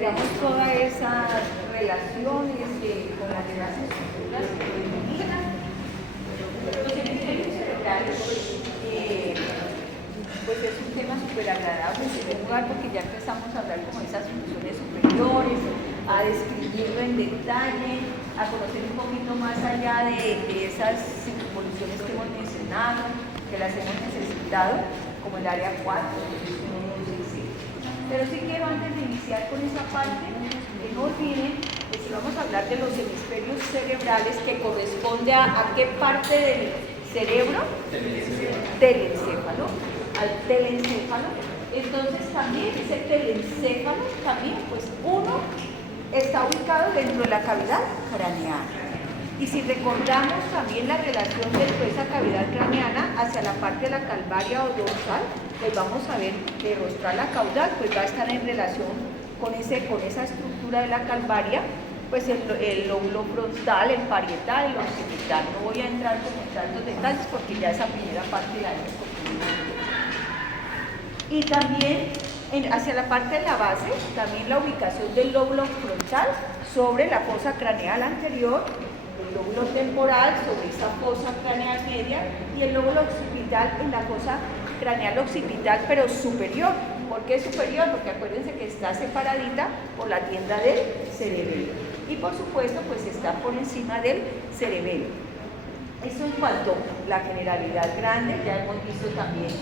encontramos todas esas relaciones con las demás estructuras que dominan los hemisferios cerebrales. Pues es un tema súper agradable en primer lugar porque ya empezamos a hablar como de esas funciones superiores, a describirlo en detalle, a conocer un poquito más allá de esas circunvoluciones que hemos mencionado, que las hemos necesitado, como el área 4, pero sí quiero antes de iniciar con esa parte, que no olviden, pues si vamos a hablar de los hemisferios cerebrales, que corresponde a qué parte del cerebro, telencéfalo, al telencéfalo. Entonces también ese telencéfalo, también pues uno está ubicado dentro de la cavidad craneal. Y si recordamos también la relación de esa cavidad craneana hacia la parte de la calvaria o dorsal, pues vamos a ver de rostral a caudal, pues va a estar en relación con esa estructura de la calvaria, pues el lóbulo frontal, el parietal, el occipital. No voy a entrar como en tantos detalles porque ya esa primera parte la hemos cogido. Y también hacia la parte de la base, también la ubicación del lóbulo frontal sobre la fosa craneal anterior, el lóbulo temporal sobre esa fosa craneal media y el lóbulo occipital en la fosa craneal occipital, pero superior. ¿Por qué superior? Porque acuérdense que está separadita por la tienda del cerebelo. Y por supuesto, pues está por encima del cerebelo. Eso en cuanto a la generalidad grande, ya hemos visto también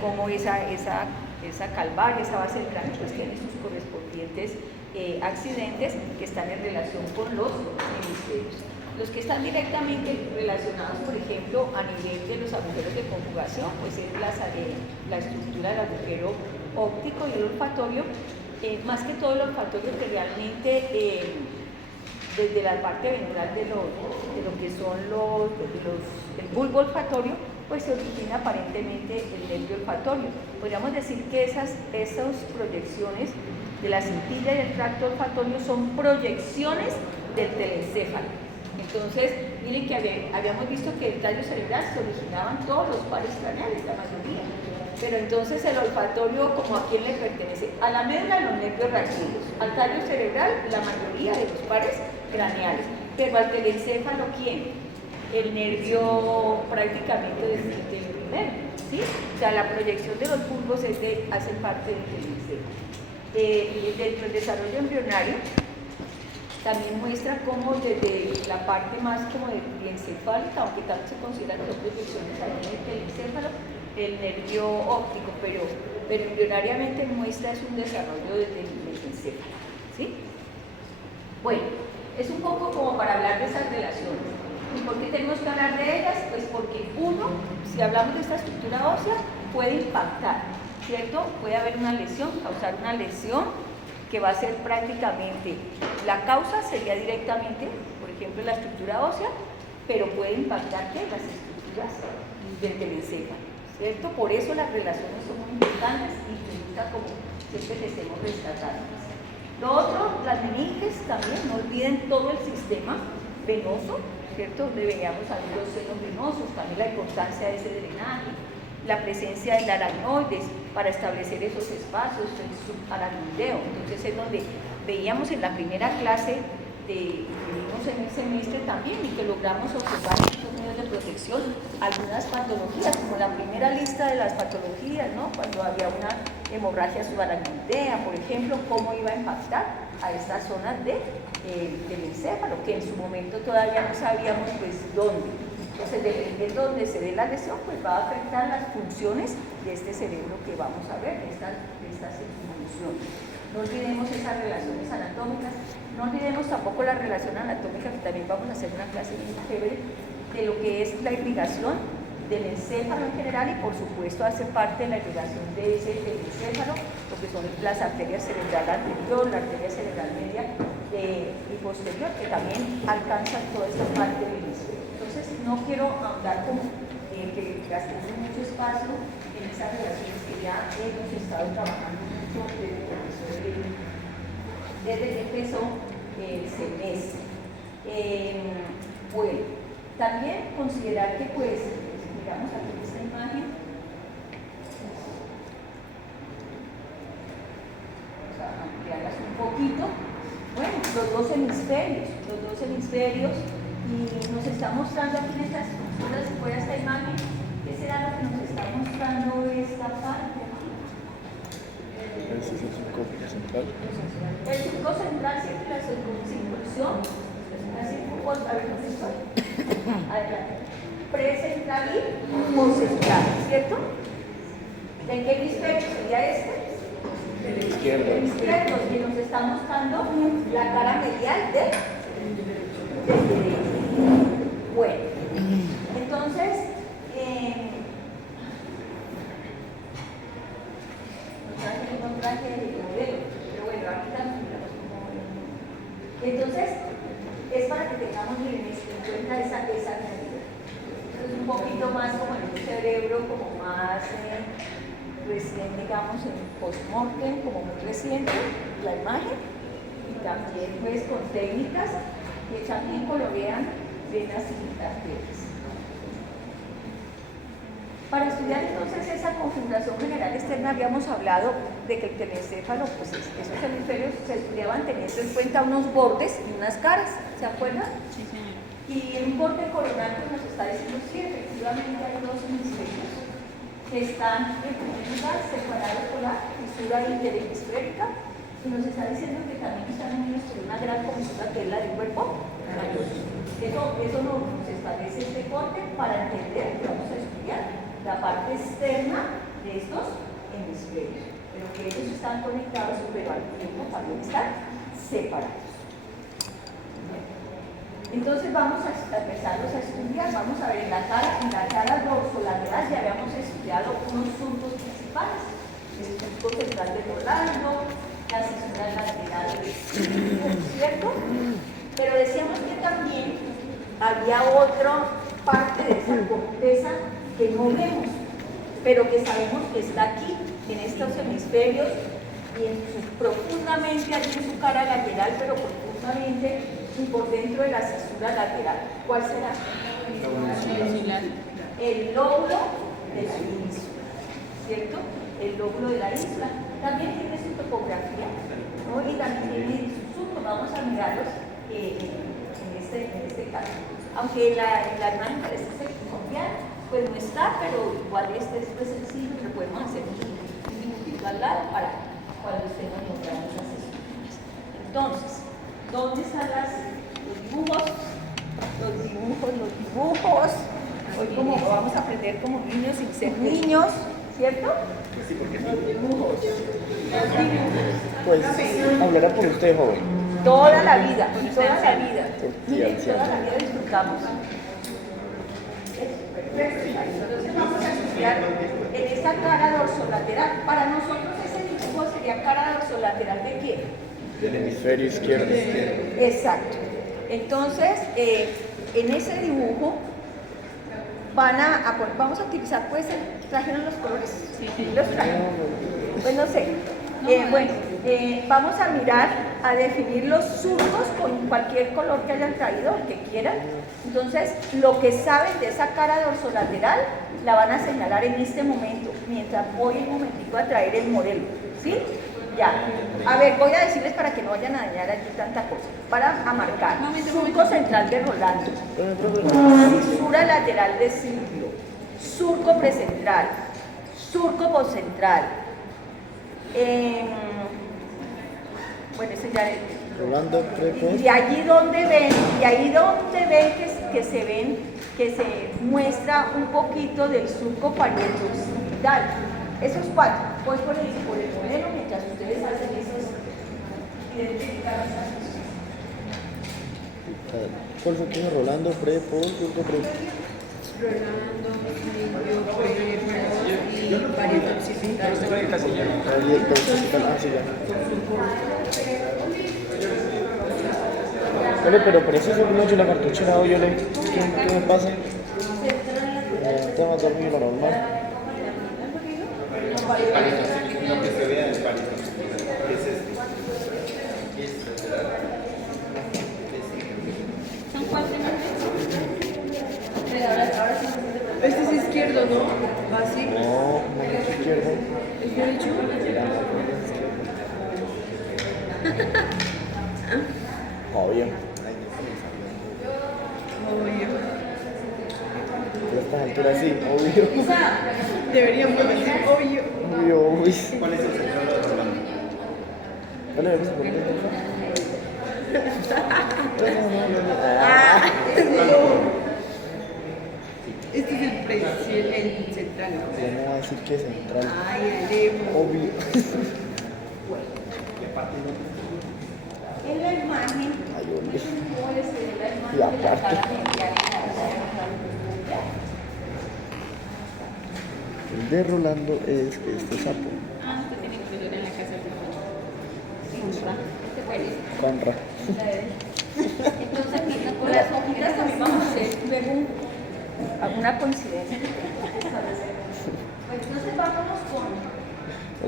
cómo esa calvaria, esa base del cráneo, pues tiene sus correspondientes accidentes que están en relación con los hemisferios. Los que están directamente relacionados, por ejemplo, a nivel de los agujeros de conjugación, pues es la estructura del agujero óptico y el olfatorio, más que todo el olfatorio que realmente desde la parte ventral de lo que son el bulbo olfatorio, pues se origina aparentemente el nervio olfatorio. Podríamos decir que esas proyecciones de la cintilla y del tracto olfatorio son proyecciones del telencéfalo. Entonces, miren que habíamos visto que el tallo cerebral se originaban todos los pares craneales, la mayoría. Pero entonces el olfatorio, ¿como a quién le pertenece? A la médula, los nervios raquídeos. Al tallo cerebral, la mayoría de los pares craneales. Pero al telencéfalo, ¿quién? El nervio prácticamente del primero, ¿sí? O sea, la proyección de los bulbos hace parte del telencéfalo. Dentro del desarrollo embrionario, también muestra cómo desde la parte más como de encefálica, aunque también se consideran dos proyecciones ahí en el telencéfalo, el nervio óptico, pero embrionariamente muestra es un desarrollo desde el mesencéfalo, ¿sí? Bueno, es un poco como para hablar de esas relaciones. ¿Y por qué tenemos que hablar de ellas? Pues porque uno, si hablamos de esta estructura ósea, puede impactar, ¿cierto? Puede haber una lesión, causar una lesión que va a ser prácticamente, la causa sería directamente, por ejemplo, la estructura ósea, pero puede impactar ¿qué? Las estructuras del telencéfalo, ¿cierto? Por eso las relaciones son muy importantes y me gusta como siempre que estemos rescatando. Lo otro, las meninges también, no olviden todo el sistema venoso, ¿cierto? Donde veíamos a los senos venosos, también la importancia de ese drenaje, la presencia del aracnoides para establecer esos espacios, el subaracnoideo. Entonces es donde veíamos en la primera clase que vimos en el semestre también y que logramos observar en estos medios de protección algunas patologías, como la primera lista de las patologías, ¿no? Cuando había una hemorragia subaracnoidea, por ejemplo, cómo iba a impactar a estas zonas del encéfalo, que en su momento todavía no sabíamos pues dónde. Entonces, dependiendo de donde se dé la lesión, pues va a afectar las funciones de este cerebro que vamos a ver, de estas circunvoluciones. No olvidemos esas relaciones anatómicas, no olvidemos tampoco la relación anatómica, que también vamos a hacer una clase bien chévere, de lo que es la irrigación del encéfalo en general y por supuesto hace parte de la irrigación del encéfalo, lo que son las arterias cerebral anterior, la arteria cerebral media y posterior, que también alcanzan toda esta parte del hemisferio. Entonces, no quiero ahondar como que gastemos mucho espacio en esas relaciones que ya hemos estado trabajando mucho desde que empezó el semestre. Bueno, también considerar que, pues, miramos aquí esta imagen, vamos a ampliarlas un poco. poquito, bueno, los dos hemisferios, y nos está mostrando aquí en estas estructuras, si fuera esta imagen, ¿qué será lo que nos está mostrando esta parte? Ese es el surco central. El surco central, siempre la circuncisión, a ver, ¿dónde estoy? Adelante. Precentral y postcentral, ¿cierto? ¿De qué hemisferio sería este? El izquierdo. El izquierdo, que nos está mostrando la cara medial del derecho. Bueno, entonces, no traje el modelo, pero bueno, aquí también. Entonces, es para que tengamos en cuenta esa realidad. Entonces, un poquito más como en un cerebro, como más recién, digamos, en post-mortem, como muy reciente, la imagen, y también pues con técnicas que también colorean venas y arterias. Para estudiar entonces esa configuración general externa habíamos hablado de que el telecéfalo, pues esos hemisferios se estudiaban teniendo en cuenta unos bordes y unas caras, ¿se acuerdan? Sí, señora. Y en un borde coronal que nos está diciendo sí, efectivamente hay dos hemisferios que están en primer lugar separados por la fisura interhemisférica y nos está diciendo que también están unidos por una gran comisura que es la del cuerpo mayor. Eso nos establece este corte para entender que vamos a estudiar la parte externa de estos hemisferios, pero que ellos están conectados, pero al tiempo también están separados. Entonces vamos a empezarlos a estudiar, vamos a ver en la cara dorsolateral ya habíamos estudiado unos surcos principales, el surco central de Rolando, las cisuras laterales, ¿cierto? Pero decíamos que también había otra parte de esa corteza que no vemos, pero que sabemos que está aquí, en estos hemisferios, y profundamente allí en su cara lateral, pero profundamente y por dentro de la cisura lateral. ¿Cuál será? El lóbulo de la ínsula, ¿cierto? El lóbulo de la ínsula. También tiene su topografía, ¿no? Y también tiene sus surcos. Vamos a mirarlos en este caso. Aunque la imagen parece ser copiar, pues no está, pero igual este es muy sencillo, lo podemos hacer un dibujito al lado para cuando estemos mostrando las estructuras. Entonces, ¿dónde están los dibujos? Los dibujos. Hoy como vamos a aprender como niños sin ser niños, ¿cierto? Pues sí, porque Los dibujos. pues hablará por usted, joven. Toda la vida, toda la vida. Sí, Toda la vida disfrutamos. Entonces vamos a estudiar en esta cara dorsolateral. Para nosotros ese dibujo sería cara dorsolateral ¿de qué? Del hemisferio izquierdo. Exacto. Entonces, en ese dibujo vamos a utilizar, pues, ¿trajeron los colores? Sí, sí. ¿Los trajeron? Pues no sé. Vamos a mirar, a definir los surcos con cualquier color que hayan traído, el que quieran. Entonces, lo que saben de esa cara dorsolateral la van a señalar en este momento, mientras voy un momentito a traer el modelo. ¿Sí? Ya. A ver, voy a decirles para que no vayan a dañar aquí tanta cosa. Para marcar. Surco central de Rolando. Fisura lateral de Silvio. Surco precentral. Surco postcentral. Bueno, ese ya es. Rolando, Y allí donde ven, que se muestra un poquito del surco parietoccipital. Esos cuatro, pues por el modelo, mientras ustedes hacen esos, identificar esas cosas. ¿Cuál fue que Rolando, pre, post, surco, pre? Rolando, y varios occidentales. Vale, pero preciso que no he hecho la cartuchera hoy, ¿qué me pasa? Tengo dormido lo normal. Lo que se vea en el palito. Es este. Son cuatro Este es izquierdo, ¿no? Así. No, no es izquierdo. ¿Es derecho? Obvio. Obvio. A estas alturas sí, obvio. Deberíamos decir obvio. Obvio, uy. ¿Cuál es el secreto de Rolando? Vale, vamos a poner Este es el precio, el central, ¿no? Ya no va a decir que es central. Ay, haremos. Obvio. En la imagen, Ay, obvio. ¿cómo les ve la imagen Y de la aparte. cara medial? El de Rolando es este sapo. Ah, usted tiene inclusión en la casa de Conra. Entonces, mira, con las hojitas también vamos a hacer luego alguna coincidencia. Pues entonces vámonos con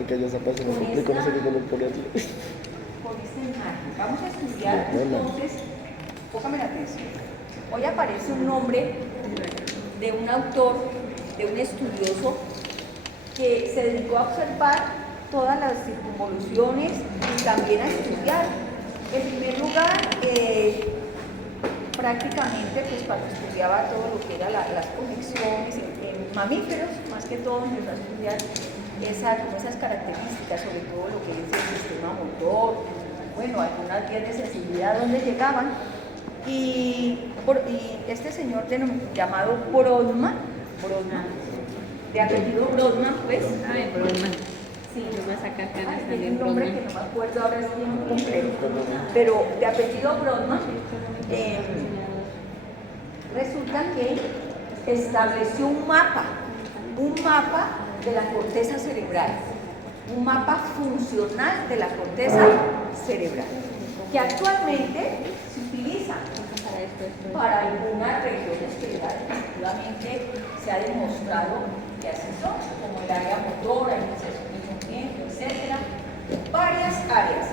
El que ya sepa se me complica, no sé qué color ponerle. esta imagen. Vamos a estudiar Bueno. entonces, póngame la atención. Hoy aparece un nombre de un autor, de un estudioso que se dedicó a observar todas las circunvoluciones y también a estudiar. En primer lugar, prácticamente pues cuando estudiaba todo lo que eran las conexiones en mamíferos, más que todo empezó a estudiar como esas características, sobre todo lo que es el sistema motor, bueno, algunas vías de sensibilidad donde llegaban. Y este señor llamado Brodmann, de apellido Brodmann, pues, Ay, Broma. sí, Yo voy a sacar canas tiene también, un nombre Broma. que no me acuerdo ahora, es bien complejo, pero de apellido Brodmann, resulta que estableció un mapa de la corteza cerebral, un mapa funcional de la corteza cerebral, que actualmente se utiliza para algunas regiones que efectivamente se ha demostrado que así son, como el área motora, el movimiento, etcétera, varias áreas.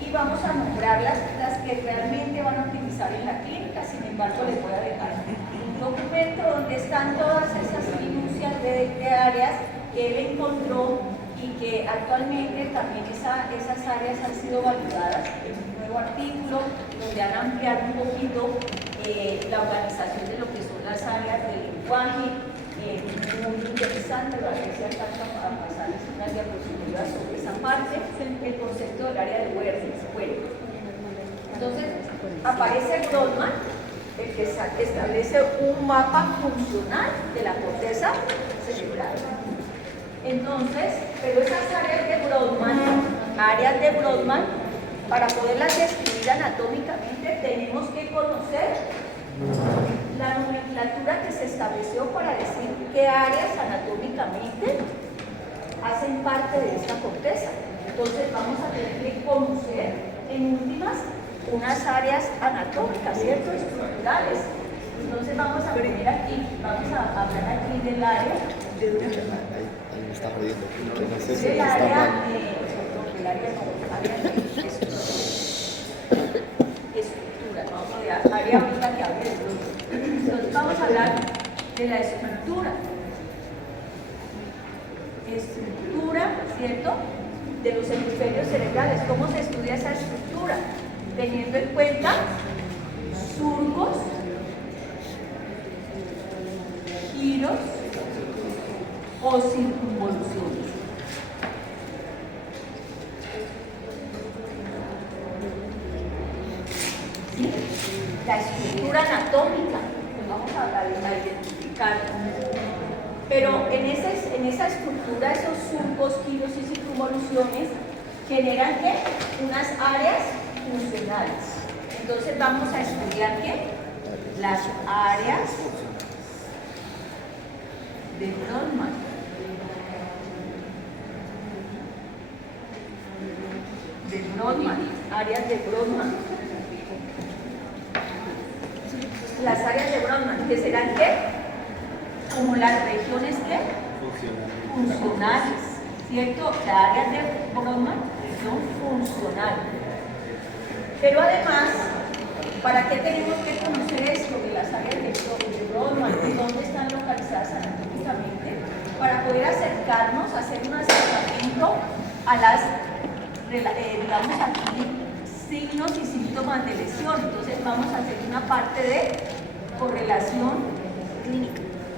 Y vamos a nombrarlas, las que realmente van a utilizar en la clínica. Sin embargo, les voy a dejar un documento donde están todas esas minucias de áreas que él encontró y que actualmente también esas áreas han sido validadas en un nuevo artículo donde han ampliado un poquito la organización de lo que son las áreas del lenguaje. Muy interesante, lo que se alcanza a pasarles unas diapositivas sobre esa parte, el concepto del área de Wernicke. Bueno, entonces aparece Brodmann, el que establece un mapa funcional de la corteza cerebral. Entonces, pero esas áreas de Brodmann, para poderlas describir anatómicamente, tenemos que conocer la nomenclatura que se estableció para decir qué áreas anatómicamente hacen parte de esta corteza. Entonces vamos a tener que conocer en últimas unas áreas anatómicas, ¿cierto? Estructurales. Entonces vamos a poner aquí, vamos a hablar aquí del área de una Ahí me está jodiendo. Que no sé si del está área mal. del área de estructura, vamos a hablar área ahorita que hable de estructura. Entonces vamos a hablar de la estructura. Estructura, ¿cierto? De los hemisferios cerebrales. ¿Cómo se estudia esa estructura? Teniendo en cuenta surcos, giros o circunvoluciones. ¿Sí? La estructura anatómica, vamos a identificar. Pero en esa estructura, esos surcos, giros y circunvoluciones generan ¿qué? Unas áreas funcionales. Entonces vamos a estudiar ¿qué? Las áreas de Brodmann. Áreas de Brodmann. Las áreas de Brodmann, que serán ¿qué? Como las regiones ¿qué? Funcionales, ¿cierto? Las áreas de Brodmann son funcionales. Pero además, ¿para qué tenemos que conocer esto de las áreas de Brodmann? ¿Dónde están localizadas anatómicamente? Para poder acercarnos, hacer un acercamiento a las, digamos aquí, signos y síntomas de lesión. Entonces vamos a hacer una parte de correlación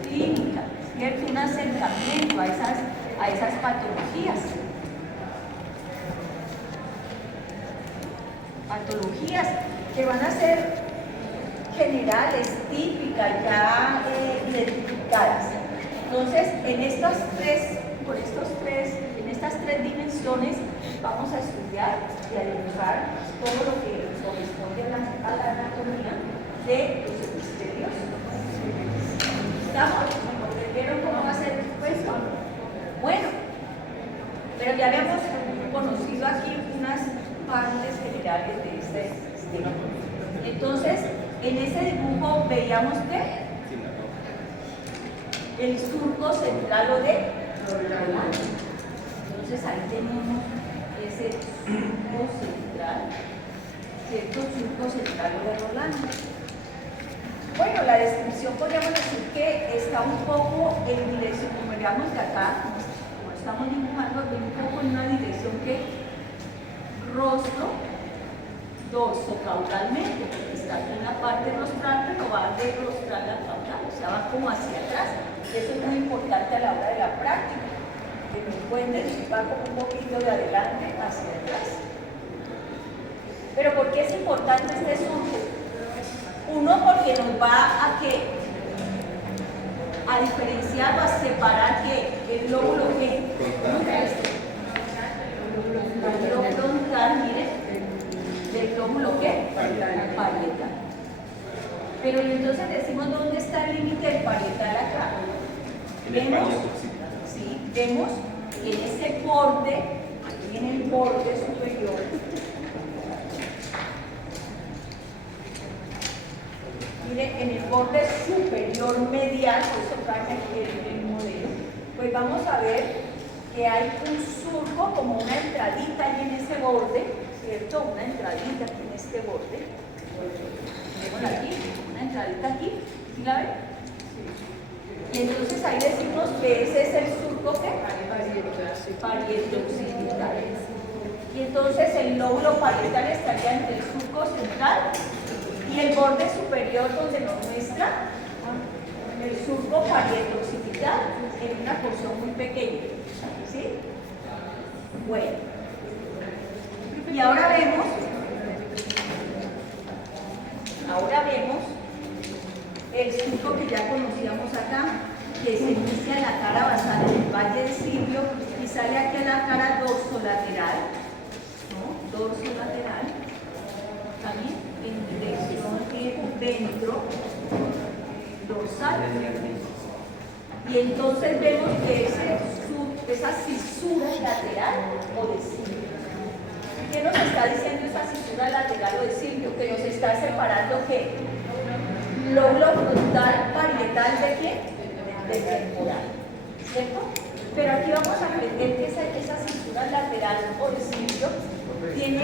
clínica, ¿cierto? Un acercamiento a esas patologías. Patologías que van a ser generales, típicas, ya identificadas. Entonces, en estas tres dimensiones vamos a estudiar y a dibujar todo lo que corresponde a la anatomía de los hemisferios. ¿Estamos? ¿Comprendieron cómo va a ser esto? Bueno, pero ya habíamos conocido aquí unas partes generales de este sistema. Entonces, en ese dibujo veíamos que el surco central o de Rolando. Entonces ahí tenemos ese surco central, ¿cierto? Surco central o de Rolando. Bueno, la descripción podríamos decir que está un poco en dirección, como veamos de acá, como estamos dibujando, un poco en una dirección que rostro, dorso, caudalmente, porque está aquí en la parte rostral, pero va de rostral a caudal, o sea, va como hacia atrás. Eso es muy importante a la hora de la práctica, que me encuentren si va como un poquito de adelante hacia atrás. Pero ¿por qué es importante este surco? Uno, porque nos va a diferenciar o a separar que el lóbulo que el lóbulo frontal, miren, del lóbulo que parietal. Pero y entonces decimos dónde está el límite del parietal acá. Vemos, sí, vemos que en ese borde, aquí en el borde superior, mire, en el borde superior medial, por eso traje aquí el modelo, pues vamos a ver que hay un surco, como una entradita ahí en ese borde, ¿cierto? Una entradita aquí en este borde. Vemos aquí, una entradita aquí, ¿sí la ven? Y entonces ahí decimos que ese es el surco que parieto-occipital. Y entonces el lóbulo parietal estaría entre el surco central y el borde superior donde nos muestra el surco parieto-occipital en una porción muy pequeña. ¿Sí? Bueno. Y ahora vemos el surco que ya conocíamos acá, que se inicia en la cara basal en el valle de Silvio y sale aquí a la cara dorsolateral, ¿no? Dorsolateral, también en dirección ventro dorsal. Y entonces vemos que esa fisura lateral o de Silvio. ¿Qué nos está diciendo esa fisura lateral o de Silvio? Que nos está separando ¿qué? Lóbulo frontal parietal ¿de qué? De temporal, ¿cierto? Pero aquí vamos a aprender que esa fisura lateral o de Silvio tiene...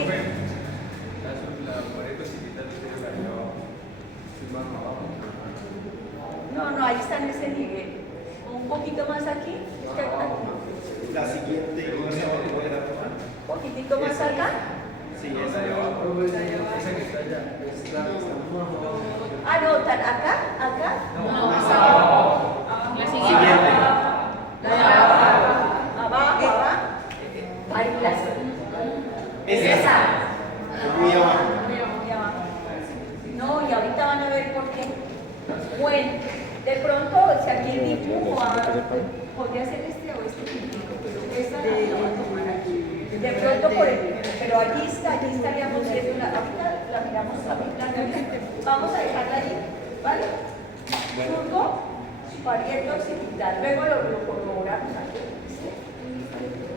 No, ahí está en ese nivel. Un poquito más aquí. La siguiente, ¿cómo se llama? Un poquitito más acá. Sí, esa de abajo. Ah, no, acá. No. Más abajo. La siguiente. Abajo. Ahí Esa. Muy abajo. Muy abajo. No, y ahorita van a ver por qué. Bueno, de pronto, si aquí el dibujo podría ser este o este típico, pero esta la voy a tomar aquí. De pronto pero allí estaríamos viendo ahorita la miramos claramente. Vamos a dejarla allí, ¿vale? Surco, parieto-occipital. Luego lo corroboramos aquí. ¿Sí?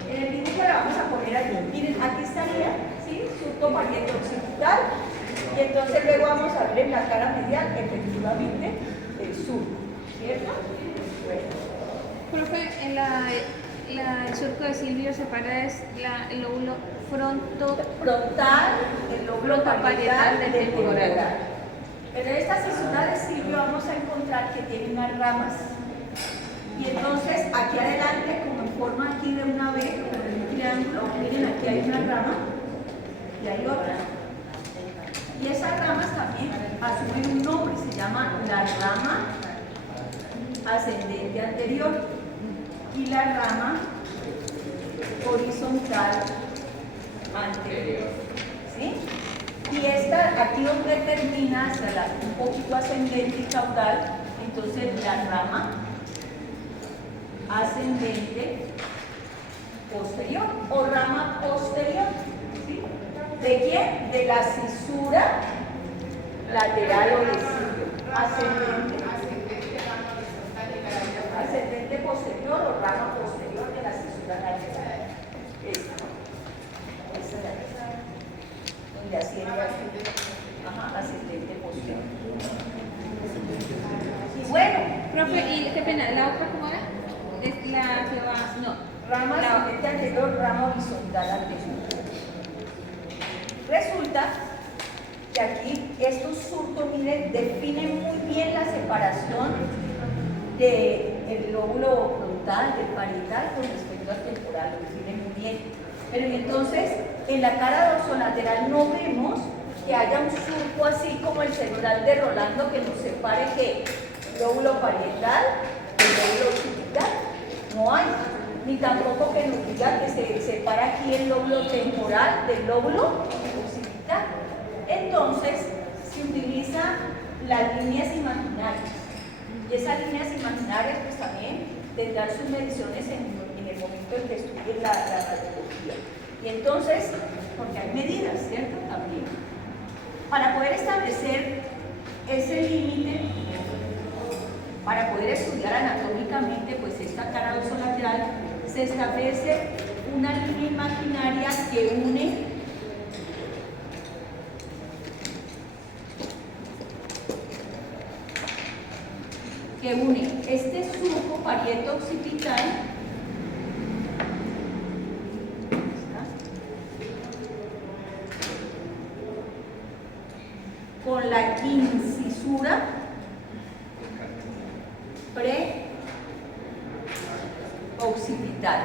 En el dibujo la vamos a poner aquí. Miren, aquí estaría, ¿sí? Surco, parieto-occipital. Y entonces luego vamos a ver en la cara medial, efectivamente, el surco, ¿cierto? Bueno. Profe, el surco de Silvio separa el lóbulo frontal, el lóbulo parietal del temporal. Pero en esta fisura de Silvio vamos a encontrar que tiene unas ramas. Y entonces aquí adelante, como en forma aquí de una V, como en un triángulo, miren aquí hay una rama y hay otra. asumen un nombre, se llama la rama ascendente anterior y la rama horizontal anterior. ¿Sí? Y esta, aquí donde termina, hasta un poquito ascendente y caudal, entonces la rama ascendente posterior o rama posterior. ¿Sí? ¿De quién? De la cisura lateral o de cilio. Ascendente posterior o rama posterior de la cisura lateral. Esta es la donde asciende ascendente posterior. Y bueno, Profe, y qué pena, ¿la otra cómo era? Es la que va, no. Rama ascendente anterior, rama horizontal anterior. Resulta que aquí estos surcos, miren, definen muy bien la separación del lóbulo frontal, del parietal con respecto al temporal, lo definen muy bien. Pero entonces, en la cara dorsolateral no vemos que haya un surco así como el central de Rolando que nos separe que el lóbulo parietal del lóbulo occipital. No hay. Ni tampoco que nos diga que se separa aquí el lóbulo temporal del lóbulo occipital. Entonces, se utilizan las líneas imaginarias. Y esas líneas imaginarias, pues también tendrán sus mediciones en el momento en que estudien la radiología. Y entonces, porque hay medidas, ¿cierto? También. Para poder establecer ese límite, para poder estudiar anatómicamente, pues esta cara dorsolateral, se establece una línea imaginaria que une este surco parieto occipital con la incisura preoccipital.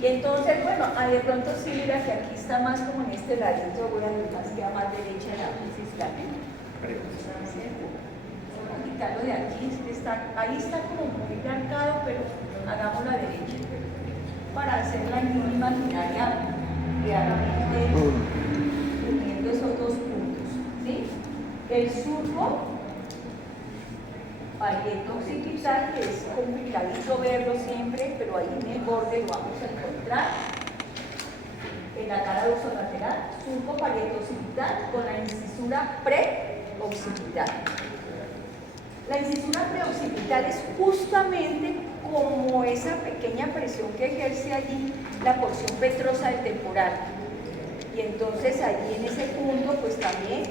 Y entonces, bueno, de pronto sí, mira que aquí está más como en este ladito, voy a más queda más derecha la cisplatina. Vamos a quitarlo de aquí, ahí está como muy marcado, pero hagamos la derecha para hacer la línea imaginaria realmente uniendo esos dos puntos. ¿Sí? El surco parieto occipital, que es complicadito verlo siempre, pero ahí en el borde lo vamos a encontrar. En la cara dorsolateral, surco parieto occipital con la incisura preoccipital. La incisura preoccipital es justamente como esa pequeña presión que ejerce allí la porción petrosa del temporal. Y entonces allí en ese punto pues también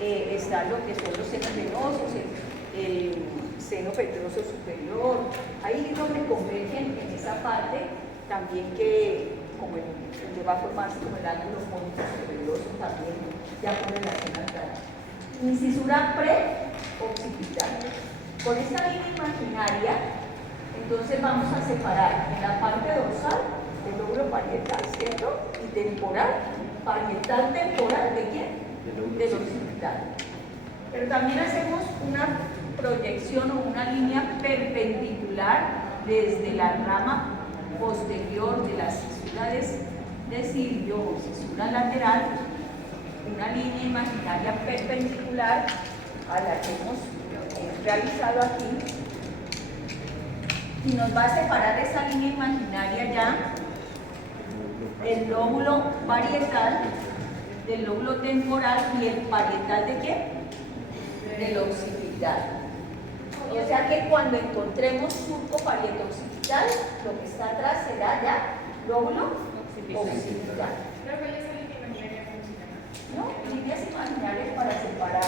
está lo que son los senos venosos, el seno petroso superior, ahí donde convergen en esa parte también que como donde va a formarse como el ángulo pontificio también ya por relación al cara. Incisura preoccipital. Con esta línea imaginaria, entonces vamos a separar en la parte dorsal el lóbulo parietal, ¿cierto? Y temporal, parietal temporal, ¿de quién? Del occipital. Pero también hacemos una proyección o una línea perpendicular desde la rama posterior de la cisura de cilio o cisura lateral, una línea imaginaria perpendicular a la que hemos realizado aquí, y nos va a separar esa línea imaginaria ya el lóbulo parietal del lóbulo temporal y el parietal ¿de qué? Del occipital. O sea que cuando encontremos surco parieto occipital, lo que está atrás será ya lóbulo occipital. ¿No? Líneas imaginarias para separar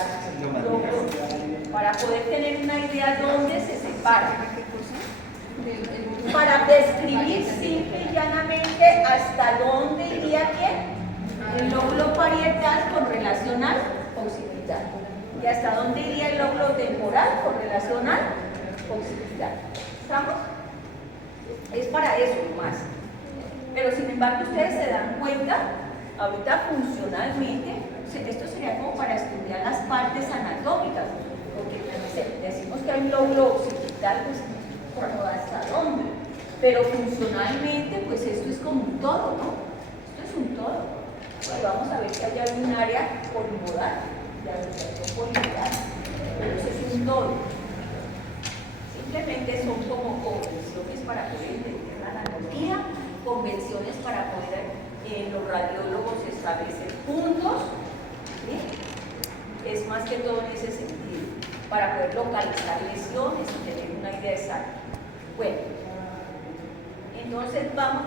lóbulos, para poder tener una idea dónde se separa. Para describir simple y llanamente hasta dónde iría quién, el lóbulo parietal con relación al occipital. ¿Y hasta dónde iría el lóbulo temporal con relación al occipital? ¿Estamos? Es para eso nomás. Pero sin embargo ustedes se dan cuenta, ahorita funcionalmente, esto sería como para estudiar las partes anatómicas. lóbulo occipital, pues como hasta dónde. Pero funcionalmente, pues esto es como un todo, ¿no? Esto es un todo. Pues vamos a ver que hay algún área polimodal, de asociación polimodal, pero eso es un todo. Simplemente son como convenciones para poder entender la anatomía, convenciones para poder los radiólogos establecer puntos, ¿sí? Es más que todo en ese sentido, para poder localizar lesiones y tener una idea exacta. Bueno, entonces vamos.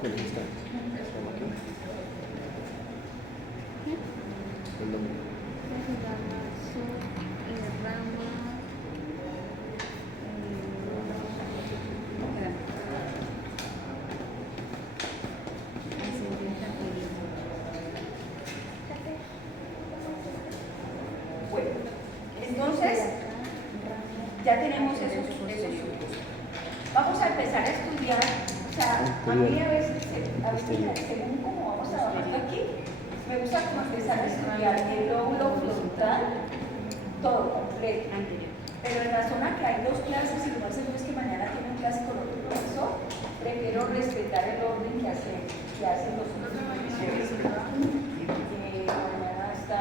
¿Cuál es esta? El nombre. Bueno, entonces ya tenemos esos surcos. Vamos a empezar a estudiar, o sea, a mí a veces según como vamos trabajando aquí, me gusta como empezar a estudiar el lóbulo frontal, todo completo. Pero en la zona que hay dos clases, y no es que mañana tienen clase con otro profesor, prefiero respetar el orden que hacen los otros profesores. Mañana está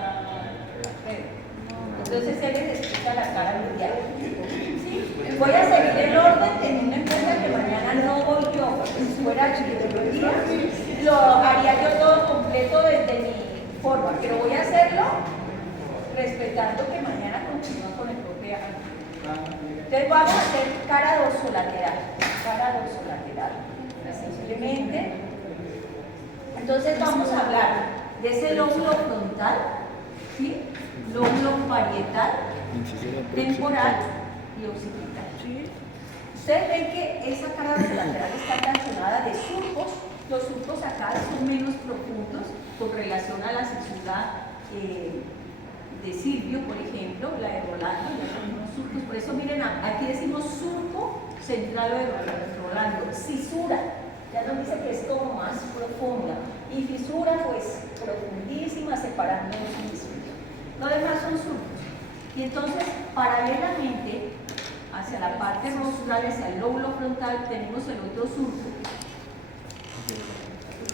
entonces él les explica la cara mundial. ¿Sí? Voy a seguir el orden teniendo en cuenta que mañana no voy yo, porque si fuera biología, lo haría yo todo completo desde mi forma, pero voy a hacerlo respetando que mañana continúa con el profe Ángel. Entonces vamos a hacer cara dorsolateral, simplemente. Entonces vamos a hablar de ese lóbulo frontal, ¿sí? Lóbulo parietal, temporal y occipital. Ustedes ven que esa cara dorsolateral está relacionada de surcos. Los surcos acá son menos profundos con relación a la cesura de Silvio, por ejemplo, la de Rolando, ya son unos surcos. Por eso miren, aquí decimos surco central o de Rolando, cisura. Ya nos dice que es como más profunda. Y fisura, pues profundísima, separando los mismos. Lo demás son surcos. Y entonces, paralelamente, hacia la parte rostral, hacia el lóbulo frontal, tenemos el otro surco.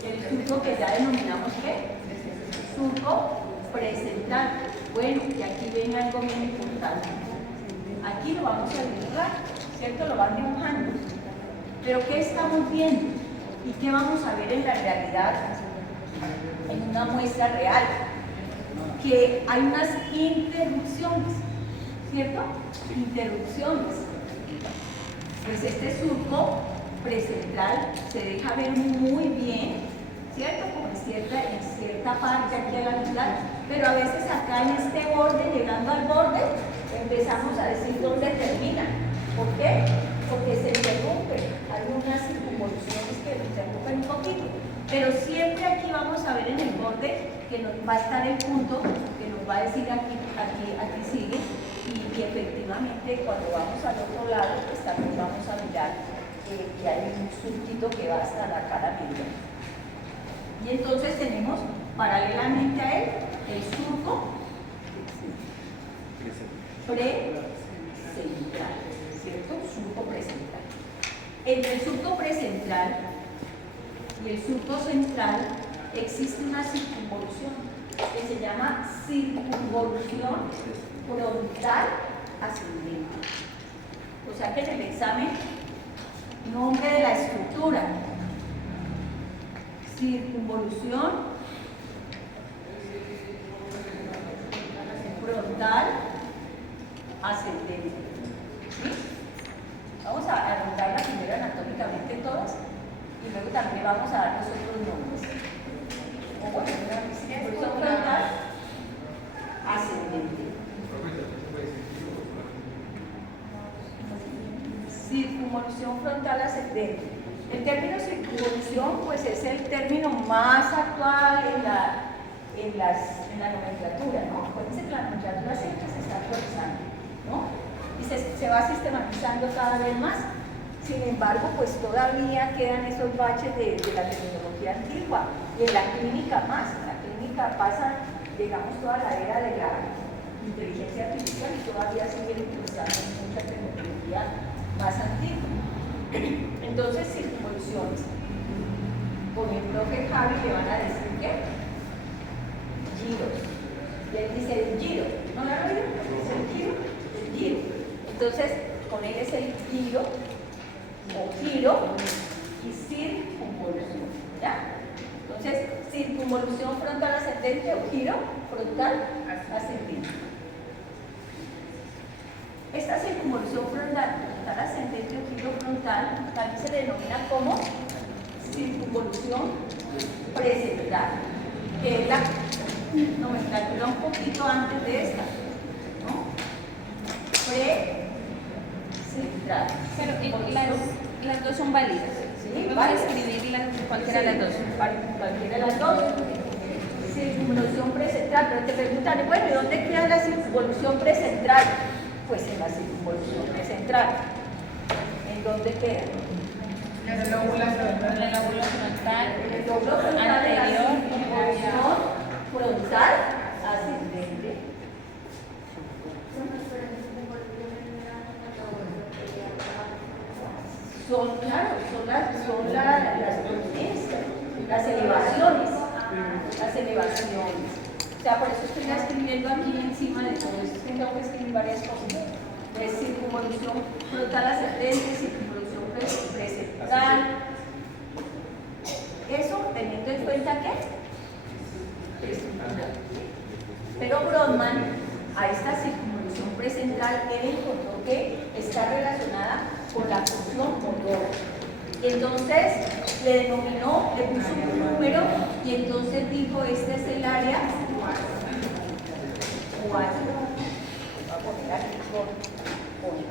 El surco que ya denominamos ¿qué? Surco presental. Bueno, y aquí ven algo bien importante. Aquí lo vamos a dibujar, ¿cierto? Lo van dibujando. Pero ¿qué estamos viendo? ¿Y qué vamos a ver en la realidad? En una muestra real. Que hay unas interrupciones, ¿cierto? Interrupciones. Pues este surco precentral se deja ver muy bien, ¿cierto? Como en cierta parte aquí a la mitad, pero a veces acá en este borde, llegando al borde, empezamos a decir dónde termina. ¿Por qué? Porque se interrumpe. Hay unas circunvoluciones que lo interrumpen un poquito. Pero siempre aquí vamos a ver en el borde que nos va a estar el punto que nos va a decir aquí sigue. Y efectivamente cuando vamos al otro lado, pues también vamos a mirar que hay un surquito que va hasta la cara media. Y entonces tenemos paralelamente a él el surco precentral, ¿cierto? Surco precentral. Entre el surco precentral y el surco central existe una circunvolución que se llama circunvolución frontal ascendente. O sea que en el examen, nombre de la estructura, circunvolución frontal ascendente. ¿Sí? Vamos a anotarla primero anatómicamente todas y luego también vamos a dar los otros nombres. O bueno, circunvolución frontal ascendente. Circunvolución frontal ascendente. El término circunvolución pues es el término más actual en la nomenclatura, ¿no? Acuérdense que la nomenclatura siempre se está actualizando, ¿no? Y se va sistematizando cada vez más. Sin embargo, pues todavía quedan esos baches de la terminología antigua y en la clínica más. En la clínica pasa, digamos, toda la era de inteligencia artificial y todavía siguen utilizando mucha tecnología más antigua. Entonces, circunvoluciones. Con el profe Javi le van a decir que giros. Y él dice el giro. ¿No lo han oído? Es el giro. El giro. Entonces, con él es el giro o giro y circunvolución. ¿Ya? Entonces, circunvolución frontal ascendente o giro frontal ascendente. Esta circunvolución frontal ascendente o giro frontal también se denomina como circunvolución precentral, que es la nomenclatura un poquito antes de esta, ¿no? Precentral. Pero las dos son válidas. Sí, vamos a válidas. escribir cualquiera de las dos. Cualquiera de las dos. Circunvolución precentral, pero te preguntan, bueno, ¿y dónde queda la circunvolución precentral? Pues en la circunvolución precentral. ¿En dónde queda? En el lóbulo frontal. En el lóbulo frontal de la circunvolución frontal ascendente. Las elevaciones. O sea, por eso estoy escribiendo aquí encima de todo esto, tengo que escribir varias cosas. Pues circunvolución frontal ascendente, circunvolución precentral. Eso teniendo en cuenta que estructural. Pero Brodmann, a esta circunvolución precentral, él encontró que está relacionada con la función motora. Entonces le denominó, le puso un número y entonces dijo, este es el área 4. Voy a poner aquí con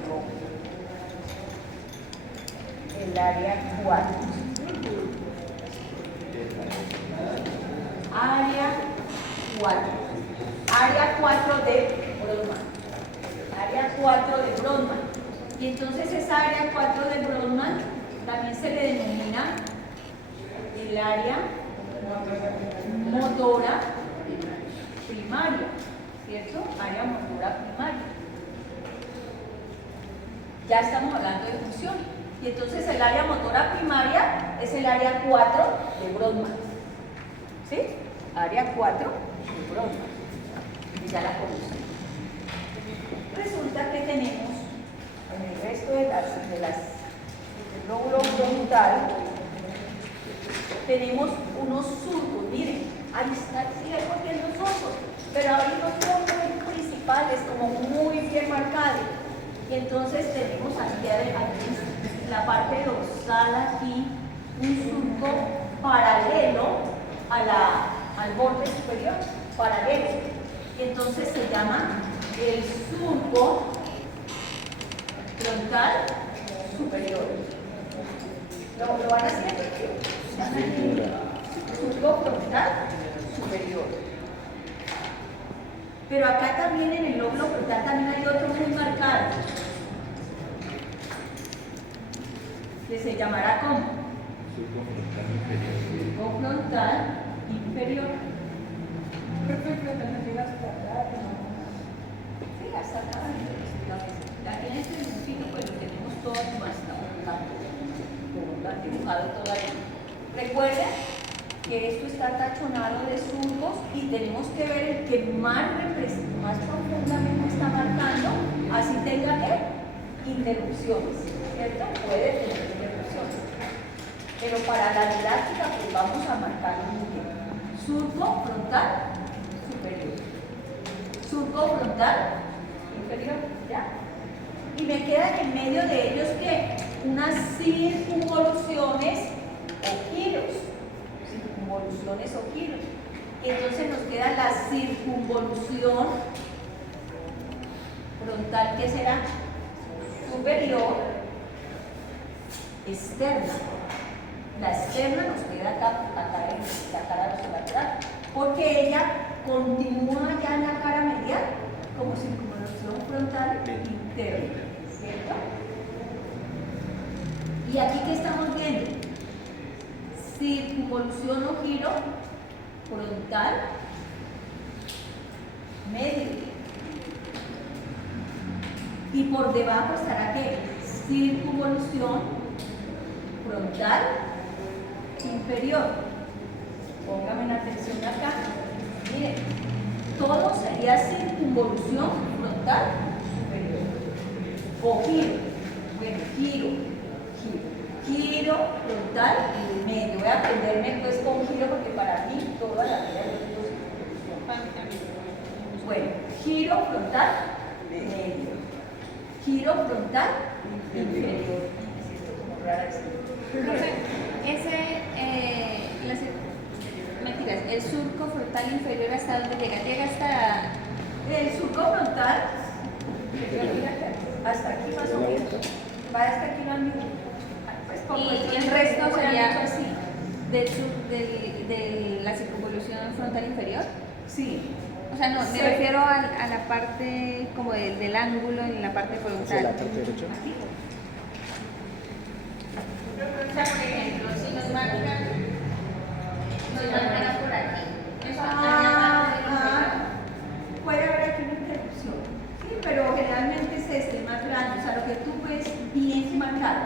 rojo. El área 4. Área 4. Área 4 de Brodmann. Área 4 de Brodmann. Y entonces esa área 4 de Brodmann también se le denomina el área motora primaria, ¿cierto? Área motora primaria. Ya estamos hablando de función. Y entonces el área motora primaria es el área 4 de Brodmann. ¿Sí? Área 4 de Brodmann. Y ya la conocen. Resulta que tenemos en el resto del lóbulo frontal, tenemos unos surcos. Miren, ahí está, sigue cogiendo surcos, pero hay unos surcos principales, como muy bien marcados. Y entonces tenemos aquí en la parte dorsal, aquí, un surco paralelo al borde superior, paralelo. Y entonces se llama el surco frontal superior. ¿Lo van a hacer? Surco frontal superior. Pero acá también en el lóbulo frontal también hay otro muy marcado, que se llamará como surco frontal inferior. Sí, hasta acá. Aquí en este dibujito pues lo tenemos todo dibujado todavía. Recuerden que esto está tachonado de surcos y tenemos que ver el que más profundamente está marcando, así tenga que interrupciones, ¿cierto? Puede tener interrupciones. Pero para la didáctica pues vamos a marcar muy bien. Surco frontal superior. Surco frontal inferior, ¿ya? Y me quedan en medio de ellos que unas circunvoluciones o giros. Circunvoluciones o giros. Y entonces nos queda la circunvolución frontal, que será superior, externa. La externa nos queda acá en la cara lateral, porque ella continúa ya en la cara medial como circunvolución frontal interna, ¿cierto? Y aquí, ¿qué estamos viendo? Circunvolución o giro frontal medio. Y por debajo estará ¿qué? Circunvolución frontal inferior. Pónganme atención acá. Miren, todo sería circunvolución frontal inferior. O giro. Bueno, giro frontal y medio. Voy a aprenderme pues con giro porque para mí toda la vida es circunvolución. Bueno, giro frontal medio. Giro frontal inferior. Es esto como rara Profe, mentiras, el surco frontal inferior, ¿hasta dónde llega? Llega hasta... El surco frontal, hasta aquí más o menos. Va hasta aquí más o menos. Pues por Y cuestión el de resto tiempo, sería así. de la circunvolución frontal inferior. Sí. O sea, no, me Sí. refiero a la parte como del ángulo en la parte Hacia la frontal. parte derecha. Aquí. O sea, por ejemplo, si nos marcan por aquí. Eso Puede haber aquí una interrupción. Sí, pero generalmente es este más grande. O sea, lo que tú ves bien marcado.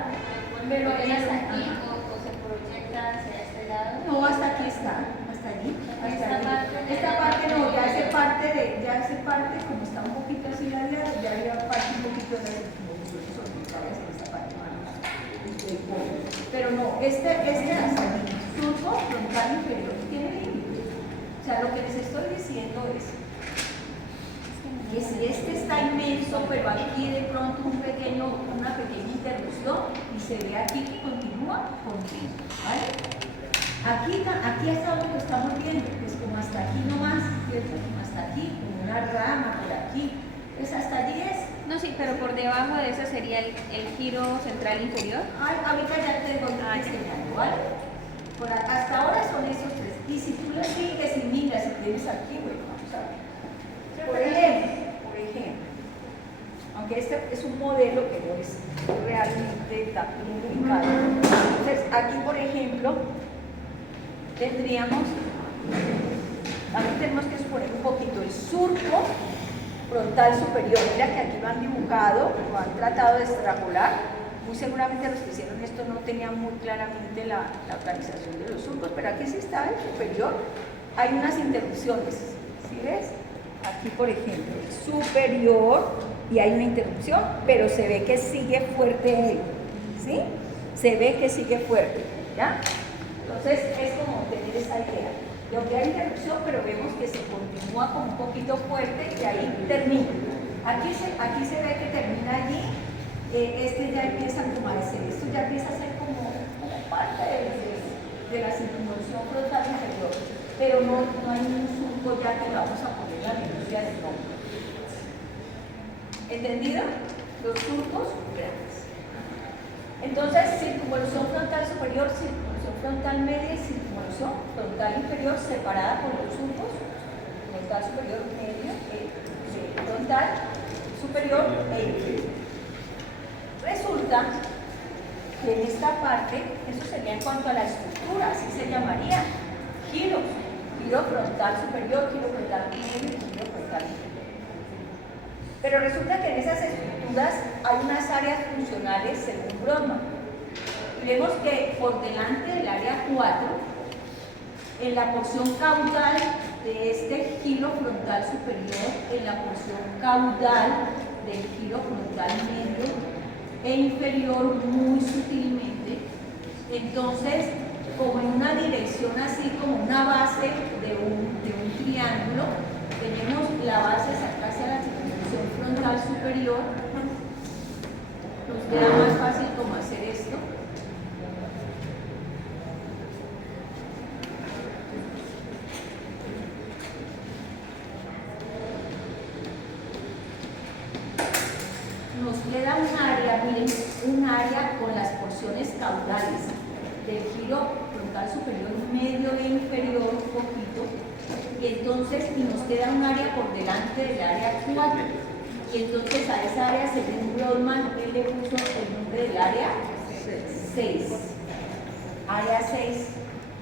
Pero hasta es aquí o se proyecta hacia este lado. no, hasta aquí está, hasta allí. Esta parte. Esta parte no, ya hace parte, como está un poquito así la ya había parte un poquito de la circunvolución esta parte. Pero no, este hasta aquí, surco frontal inferior, tiene límite. O sea, lo que les estoy diciendo es que si este está inmenso, pero aquí de pronto una pequeña interrupción y se ve aquí que continúa, ¿vale? Aquí hasta donde lo estamos viendo, pues como hasta aquí nomás, ¿cierto? Como hasta aquí, como una rama por aquí, pues hasta allí es. No, sí, pero por debajo de eso sería el giro central inferior. Ay, ahorita ya te voy enseñando, ¿vale? Hasta ahora son esos tres. Y si tú le sigues y miras y tienes aquí, bueno, vamos a ver. Por ejemplo, aunque este es un modelo que no es realmente tan bien ubicado. Entonces, aquí, por ejemplo, tenemos que exponer un poquito el surco frontal superior. Mira que aquí lo han dibujado, lo han tratado de extrapolar. Muy seguramente los que hicieron esto no tenían muy claramente la organización de los surcos, pero aquí sí está el superior. Hay unas interrupciones, ¿sí ves? Aquí, por ejemplo, el superior, y hay una interrupción, pero se ve que sigue fuerte él, ¿sí? Se ve que sigue fuerte, ¿ya? Entonces es como tener esa idea. Donde hay interrupción, pero vemos que se continúa como un poquito fuerte y ahí termina. Aquí se ve que termina allí. Este ya empieza a hacer, esto ya empieza a ser como parte de la circunvolución frontal inferior, pero no hay ningún surco ya que vamos a poner la minucia del nombre. ¿Entendido? Los surcos grandes. Entonces, circunvolución frontal superior, circunvolución frontal media y circunvolución frontal inferior separada por los surcos, frontal superior, medio, frontal superior e inferior. Resulta que en esta parte, eso sería en cuanto a la estructura, así se llamaría, giro frontal superior, giro frontal medio y giro frontal inferior. Pero resulta que en esas estructuras hay unas áreas funcionales según Brodmann. Y vemos que por delante del área 4, en la porción caudal de este giro frontal superior, en la porción caudal del giro frontal medio e inferior muy sutilmente, entonces como en una dirección así como una base de un triángulo, tenemos la base acá hacia la circunvolución frontal superior. Nos queda más fácil como hacer esto. Nos queda un área, miren, un área con las porciones caudales del giro frontal superior, medio e inferior un poquito, y entonces nos queda un área por delante del área 4, y entonces a esa área, según Brodmann, él le puso el nombre del área 6, área 6,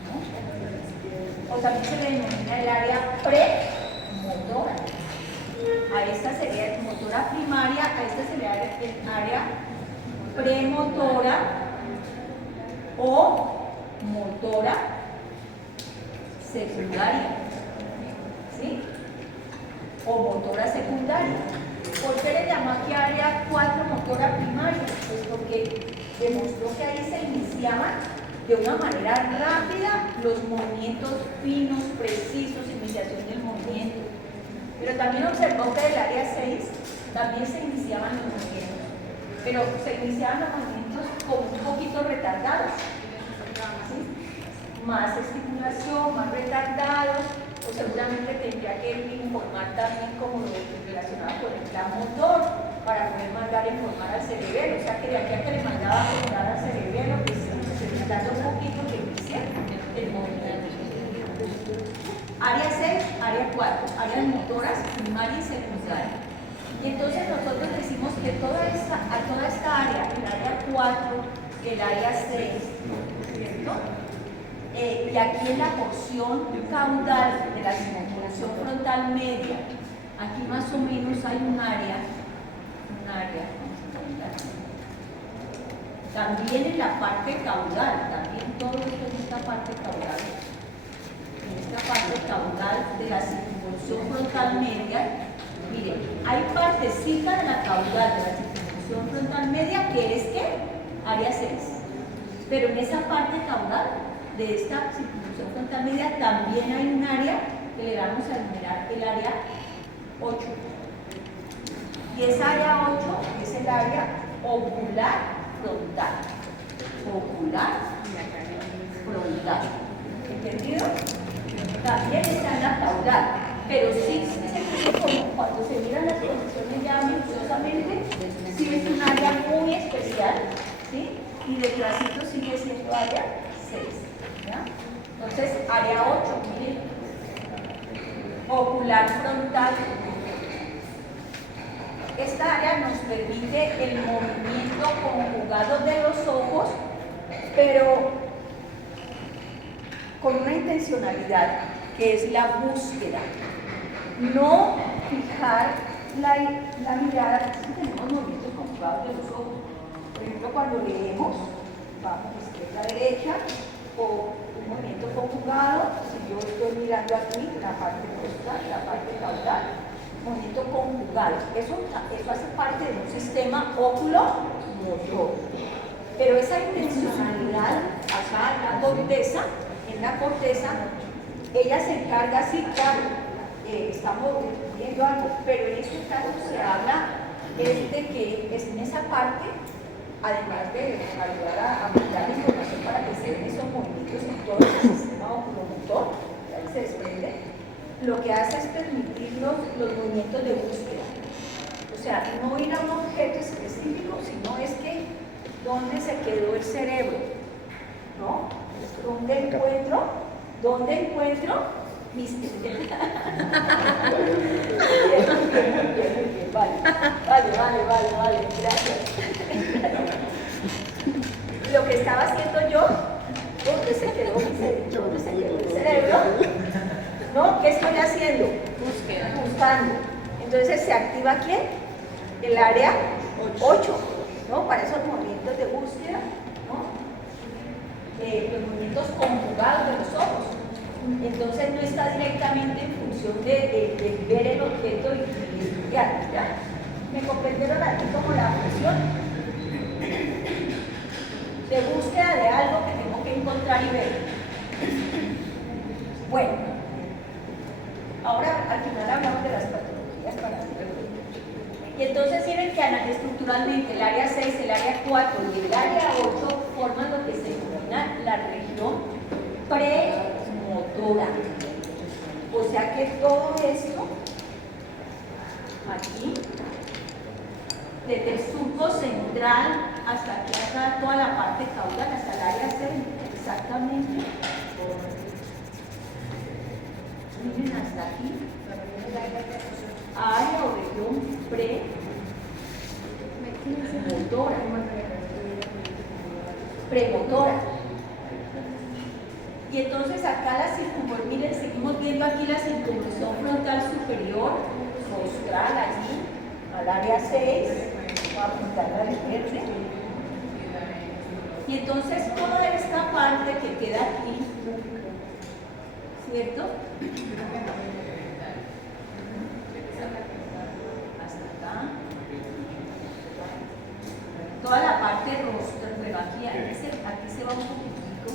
¿no? O también se le denomina el área premotora. A esta sería el motor motora primaria, a esta se le da el área premotora o motora secundaria, ¿sí? O motora secundaria. ¿Por qué le llamó aquí área 4 motora primaria? Pues porque demostró que ahí se iniciaban de una manera rápida los movimientos finos, precisos, iniciación del movimiento. Pero también observó que del área 6 también se iniciaban los movimientos, pero se iniciaban los movimientos como un poquito retardados, ¿sí? Más estimulación, más retardados, o seguramente tendría que informar también como lo relacionado con el plan motor para poder mandar a informar al cerebelo, o sea que de aquí a que le mandaba a informar al cerebelo, pues se le tarda un poquito que inicie el movimiento. Área 6, área 4, áreas motoras primaria y secundaria. Y entonces nosotros decimos que a toda esta área, el área 4, el área 6, ¿cierto? Y aquí en la porción caudal de la circunvalación frontal media, aquí más o menos hay un área, también en la parte caudal, también todo esto en esta parte caudal, en esta parte caudal de la circunvalación frontal media, miren, hay partecita de la caudal de la circunvalación frontal media que es ¿qué? Área 6, pero en esa parte caudal de esta circunvalación frontal media también hay un área que le vamos a denominar el área 8. Y esa área 8 es el área ocular frontal. Ocular frontal. ¿Entendido? También está en la caudal, pero sí cuando se miran las condiciones ya minuciosamente, sí es un área muy especial, ¿sí? Y detrásito sigue siendo área 6. ¿Ya? Entonces, área 8, miren, ocular frontal. Esta área nos permite el movimiento conjugado de los ojos, pero con una intencionalidad, que es la búsqueda. No fijar la mirada, si tenemos movimientos conjugados de los ojos. Por ejemplo, cuando leemos, vamos de izquierda a derecha, o un movimiento conjugado, si yo estoy mirando aquí, la parte costal, la parte caudal, movimiento conjugado. Eso hace parte de un sistema óculo-motor. Pero esa intencionalidad, acá en la corteza, ella se encarga, sí, claro, estamos viendo algo, pero en este caso se habla de que es en esa parte, además de ayudar a mandar la información para que se den esos movimientos en todo el sistema oculomotor, que ahí se desprende, lo que hace es permitirnos los movimientos de búsqueda. O sea, no ir a un objeto específico, sino es que dónde se quedó el cerebro, ¿no? ¿Dónde encuentro mis bien, vale, gracias. Lo que estaba haciendo yo, ¿dónde se quedó mi cerebro? ¿Dónde se quedó el cerebro? ¿No? ¿Qué estoy haciendo? Buscando. Entonces se activa ¿quién? El área 8, ¿no? Para esos movimientos de búsqueda, ¿no? Los movimientos conjugados de los ojos. Entonces no está directamente en función de ver el objeto y estudiar, ¿ya? ¿Me comprendieron aquí como la función? De búsqueda de algo que tengo que encontrar y ver. Bueno, ahora al final hablamos de las patologías para ver. Y entonces miren que estructuralmente el área 6, el área 4 y el área 8 forman lo que se denomina la región premotora. O sea que todo esto, aquí, desde el surco central hasta aquí, hasta toda la parte caudal, hasta el área 6, exactamente. Miren hasta aquí. Área o región premotora. Y entonces acá la circunvolución, miren, seguimos viendo aquí la circunvolución frontal superior, rostral allí, al área 6, voy a apuntarla de verde. Y entonces toda esta parte que queda aquí, ¿cierto? Hasta acá. Toda la parte rostral, pero aquí se va un poquitico.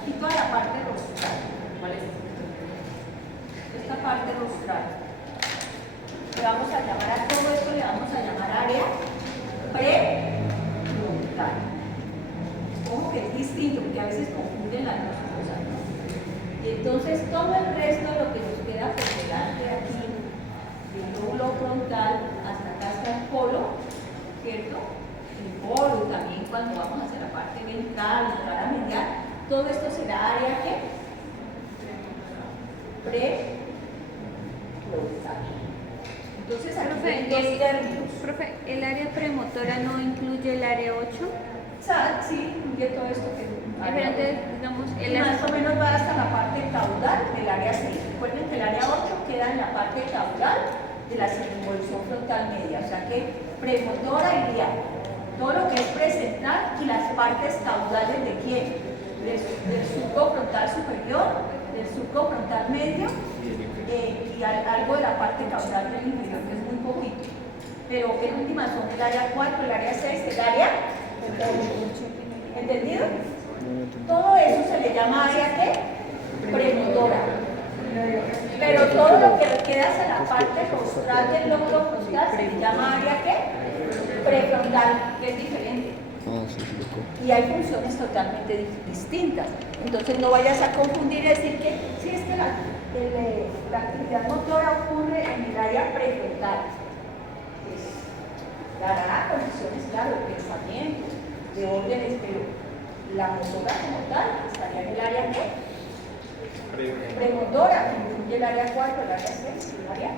Aquí toda la parte rostral. Esta parte rostral. Le vamos a llamar a todo esto, le vamos a llamar área prefrontal. Como que es distinto, porque a veces confunden las dos cosas, ¿no? Y entonces todo el resto de lo que nos queda por delante aquí, del lóbulo frontal, hasta acá está el polo, ¿cierto? El polo, y también cuando vamos hacia la parte ventral, la medial, todo esto será área que prefrontal. Entonces aquí ven dos términos. Profe, ¿el área premotora no incluye el área 8? Sí, incluye todo esto que... Entonces, digamos, el más o menos va hasta la parte caudal del área 6. Recuerden que el área 8 queda en la parte caudal de la circunvolución frontal media. O sea que premotora iría todo lo que es presentar y las partes caudales de quién? Del surco frontal superior, del surco frontal medio y algo de la parte caudal del inferior, que es muy poquito. Pero en última son el área 4, el área 6, el área 8. ¿Entendido? Todo eso se le llama área ¿qué? Premotora. Pero todo lo que queda hacia la parte rostral del lóbulo frontal se le llama área ¿qué? Prefrontal, que es diferente. Y hay funciones totalmente distintas. Entonces no vayas a confundir y decir que sí, es que la actividad motora ocurre en el área prefrontal. Dará condiciones, claro, de pensamiento, de órdenes, pero la motora como tal estaría en el área ¿qué? Premotora, que incluye el área 4, el área 6 y el área 8.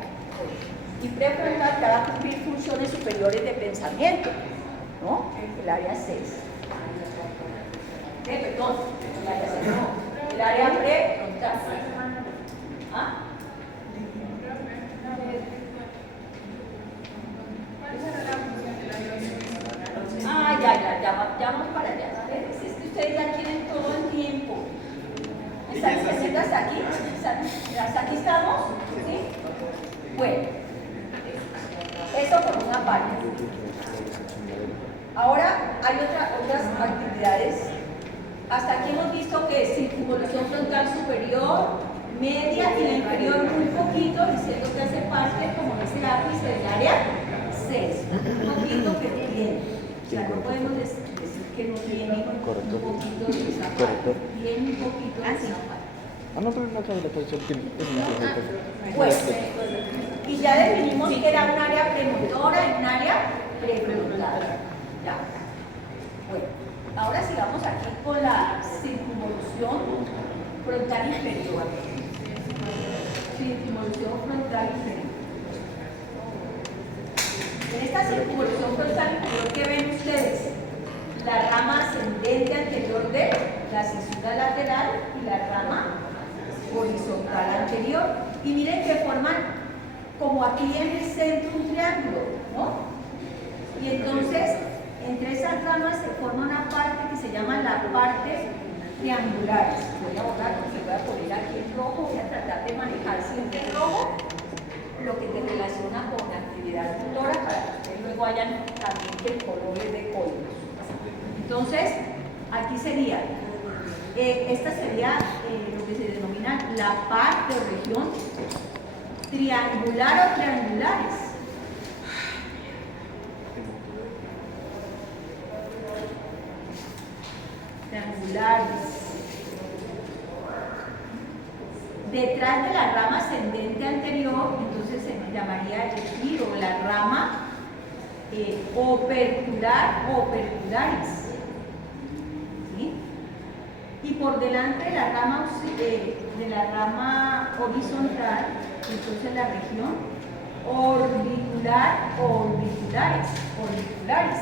Y prefrontal que va a cumplir funciones superiores de pensamiento, ¿no? El área 6. Perdón, el área 6 no, el área prefrontal. ¿Ah? Ya vamos para allá. Si es que ustedes ya quieren todo el tiempo. ¿Están entendiendo hasta aquí? ¿Hasta aquí estamos? ¿Sí? Bueno, eso por una parte. Ahora hay otras actividades. Hasta aquí hemos visto que es circunvolución frontal superior, media y la inferior muy poquito, diciendo que hace parte, como dice el ápice del área 6. Un poquito que tiene. O sea, no podemos decir que no tiene un poquito de esa parte. Tiene un poquito de esa parte. No, pero no cabe la posición. Pues, y ya definimos que era un área premotora y un área prefrontal. Ya. Bueno, ahora sigamos aquí con la circunvolución frontal inferior. Circunvolución frontal inferior. En esta circunvolución frontal inferior, ¿qué ven ustedes? La rama ascendente anterior de la cisura lateral y la rama horizontal anterior. Y miren que forman como aquí en el centro un triángulo, ¿no? Y entonces, entre esas ramas se forma una parte que se llama la parte triangular. Voy a borrar porque voy a poner aquí en rojo, voy a tratar de manejar siempre en rojo lo que te relaciona con la actividad motora para que ustedes luego hayan también que el color es de códigos. Entonces, aquí sería, esta sería lo que se denomina la parte o región triangular o triangulares. Triangulares. Detrás de la rama ascendente anterior, entonces se llamaría el giro, la rama opercular o opercularis. ¿Sí? Y por delante de la rama horizontal, entonces la región orbicular o orbiculares. Orbiculares.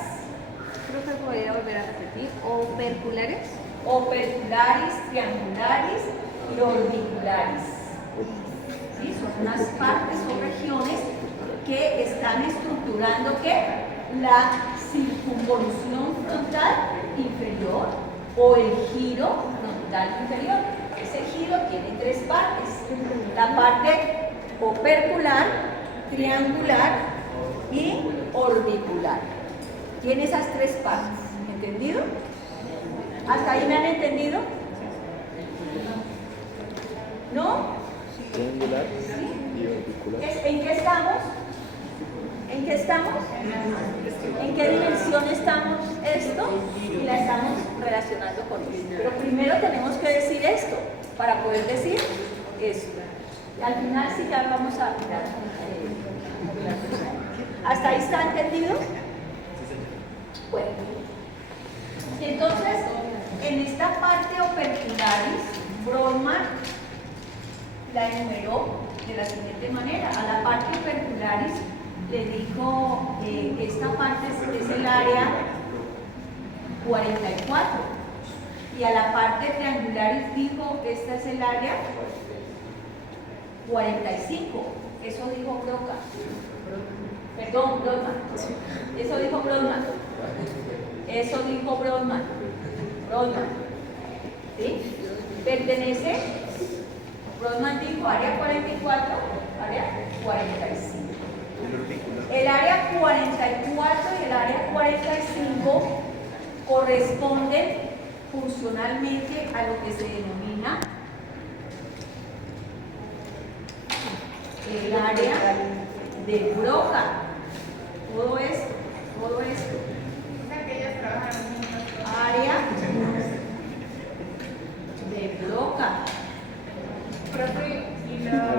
Profe, ¿podría volver a repetir? ¿Operculares? Opercularis, triangularis y orbicularis. ¿sí? Son unas partes o regiones que están estructurando ¿qué? La circunvolución frontal inferior o el giro frontal inferior. Ese giro tiene tres partes: la parte opercular, triangular y orbicular. Tiene esas tres partes. ¿Entendido? ¿Hasta ahí me han entendido? ¿No? Triangular ¿Sí? y orbicular. ¿En qué estamos? ¿En qué estamos? ¿En qué dimensión estamos esto? Y la estamos relacionando con esto. Pero primero tenemos que decir esto para poder decir esto. Y al final sí ya vamos a mirar. ¿Hasta ahí está entendido? Bueno. Entonces, en esta parte opercularis, Brodmann la enumeró de la siguiente manera. A la parte opercularis le dijo que esta parte es el área 44 y a la parte triangularis dijo esta es el área 45. Eso dijo Broca. Perdón, Brodmann. Eso dijo Brodmann. Eso dijo Brodmann. Brodmann. ¿Sí? Pertenece. Brodmann dijo área 44, área 45. El área 44 y el área 45 corresponden funcionalmente a lo que se denomina el área de Broca. Todo esto. Área de Broca. Área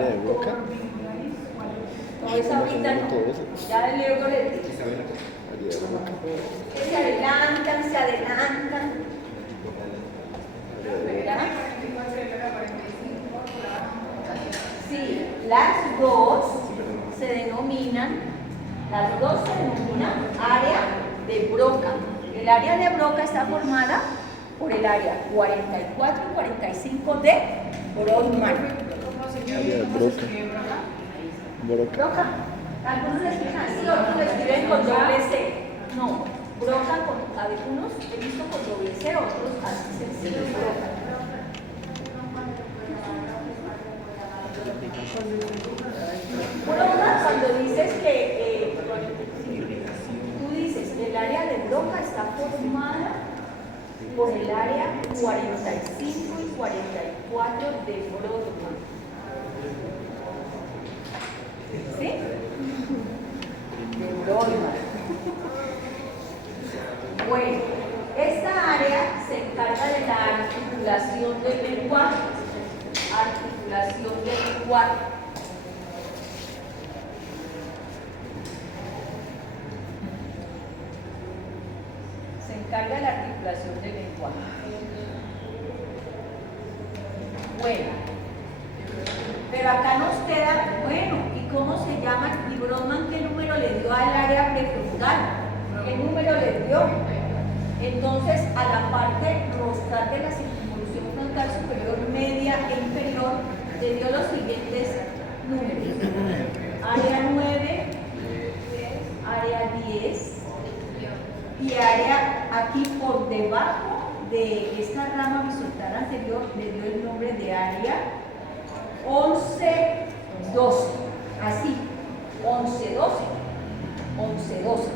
de Broca. Todo eso ahorita no. Todo eso. Ya luego les digo. Área de Broca. Que se adelantan. ¿Verdad? Sí, las dos se denominan área de Broca. El área de Broca está formada por el área 44 y 45 de Brodmann. Área de Broca. Broca. Broca. Algunos le escriben así, otros le escriben con doble C. No, Broca con algunos he visto con doble C, otros así sencillo, Broca. Broca, cuando dices que tú dices que el área de Broca está formada por el área 45 y 44 de Brodmann. ¿Sí? De Brodmann. Bueno, esta área se encarga de la articulación del lenguaje. Articulación del lenguaje. Se encarga de la articulación del lenguaje. Bueno, pero acá nos queda, bueno, ¿y cómo se llama? ¿Y Brodmann qué número le dio al área prefrontal? ¿Qué número le dio? Entonces, a la parte rostral de la circunvolución frontal superior, media e inferior, le dio los siguientes números. Área 9, área 10 y área aquí por debajo de esta rama horizontal anterior le dio el nombre de área 11, 12. Así, 11, 12. 11, 12.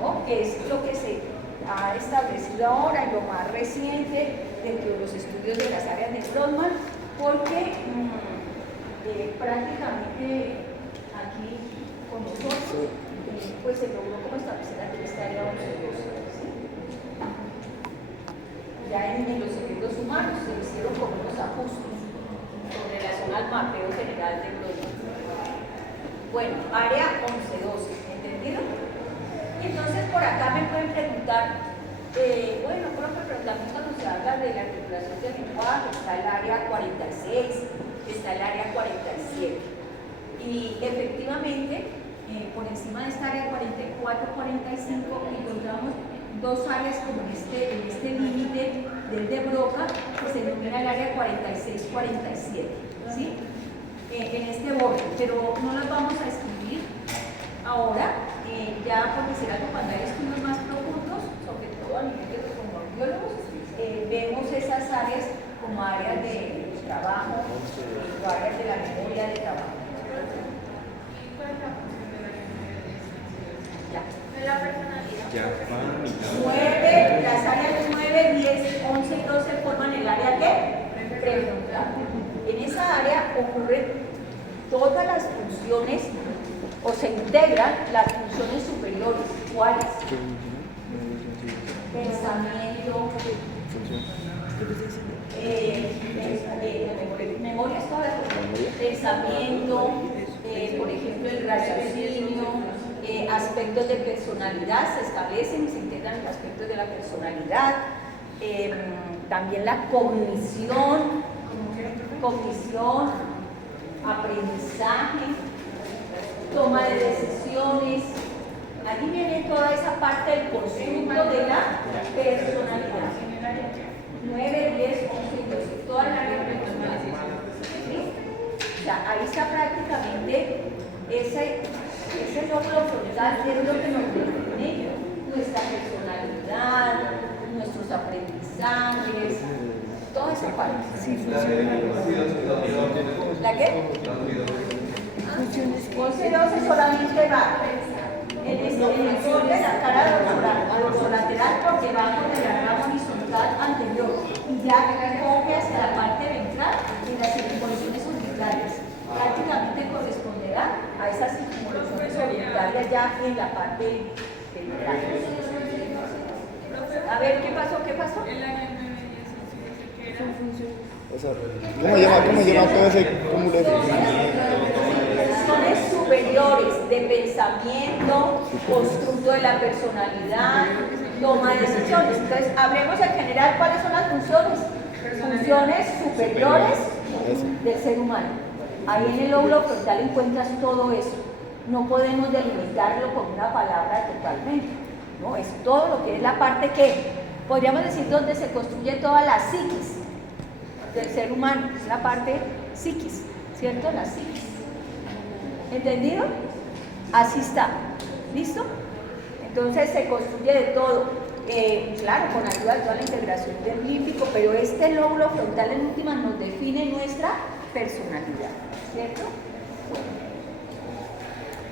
¿No? Que es lo que se ha establecido ahora en lo más reciente dentro de los estudios de las áreas de Brodmann, porque prácticamente aquí con nosotros pues se logró como establecer aquí esta área 11-12. ¿Sí? Ya en los cerebros humanos se hicieron como unos ajustes con relación al mapeo general de Brodmann. Bueno, área 11-12, ¿entendido? Y entonces por acá me pueden preguntar, bueno, profe, pero también cuando se habla de la articulación del lenguaje está el área 46, está el área 47. Y efectivamente, por encima de esta área 44-45 encontramos dos áreas como en este límite del de Broca, que se denomina el área 46-47. ¿Sí? en este borde, pero no las vamos a escribir ahora, ya porque será cuando hay estudios más profundos, sobre todo a nivel de los biólogos, vemos esas áreas como áreas de trabajo, o áreas de la memoria de trabajo. Ya. La personalidad. Ya van y 9, las áreas 9, 10, 11 y 12 forman el área ¿qué? Prefrontal. En esa área ocurren todas las funciones o se integran las funciones superiores. ¿Cuáles? Pensamiento, memoria es toda la cosa. Pensamiento, por ejemplo, el raciocinio, aspectos de personalidad se establecen y se integran los aspectos de la personalidad, también la cognición, aprendizaje, toma de decisiones. Allí viene toda esa parte del constructo de la personalidad. 9, 10, 11 y 12, toda la personalidad. ¿Sí? O sea, ahí está prácticamente ese lóbulo frontal es lo que nos define nuestra personalidad, nuestros aprendizajes, toda esa parte. ¿La qué? 11 y 12 solamente va en el borde de la cara dorsolateral porque va con el ramo horizontal anterior y ya coge hacia la parte ventral en las circunvoluciones orbitales. Prácticamente corresponderá a esas circunvoluciones orbitales ya en la parte ventral. A ver, ¿qué pasó? O sea, ¿cómo llama todo ese cúmulo de Funciones superiores de pensamiento, constructo de la personalidad, toma de decisiones. Entonces, hablemos en general cuáles son las funciones. Funciones superiores del ser humano. Ahí en el lóbulo frontal encuentras todo eso. No podemos delimitarlo con una palabra totalmente. ¿No? Es todo lo que es la parte que, podríamos decir, donde se construye toda la psiquis del ser humano. Es la parte psiquis, ¿cierto? La psiquis. ¿Entendido? Así está. ¿Listo? Entonces se construye de todo. Claro, con ayuda de toda la integración del límbico, pero este lóbulo frontal en última nos define nuestra personalidad, ¿cierto?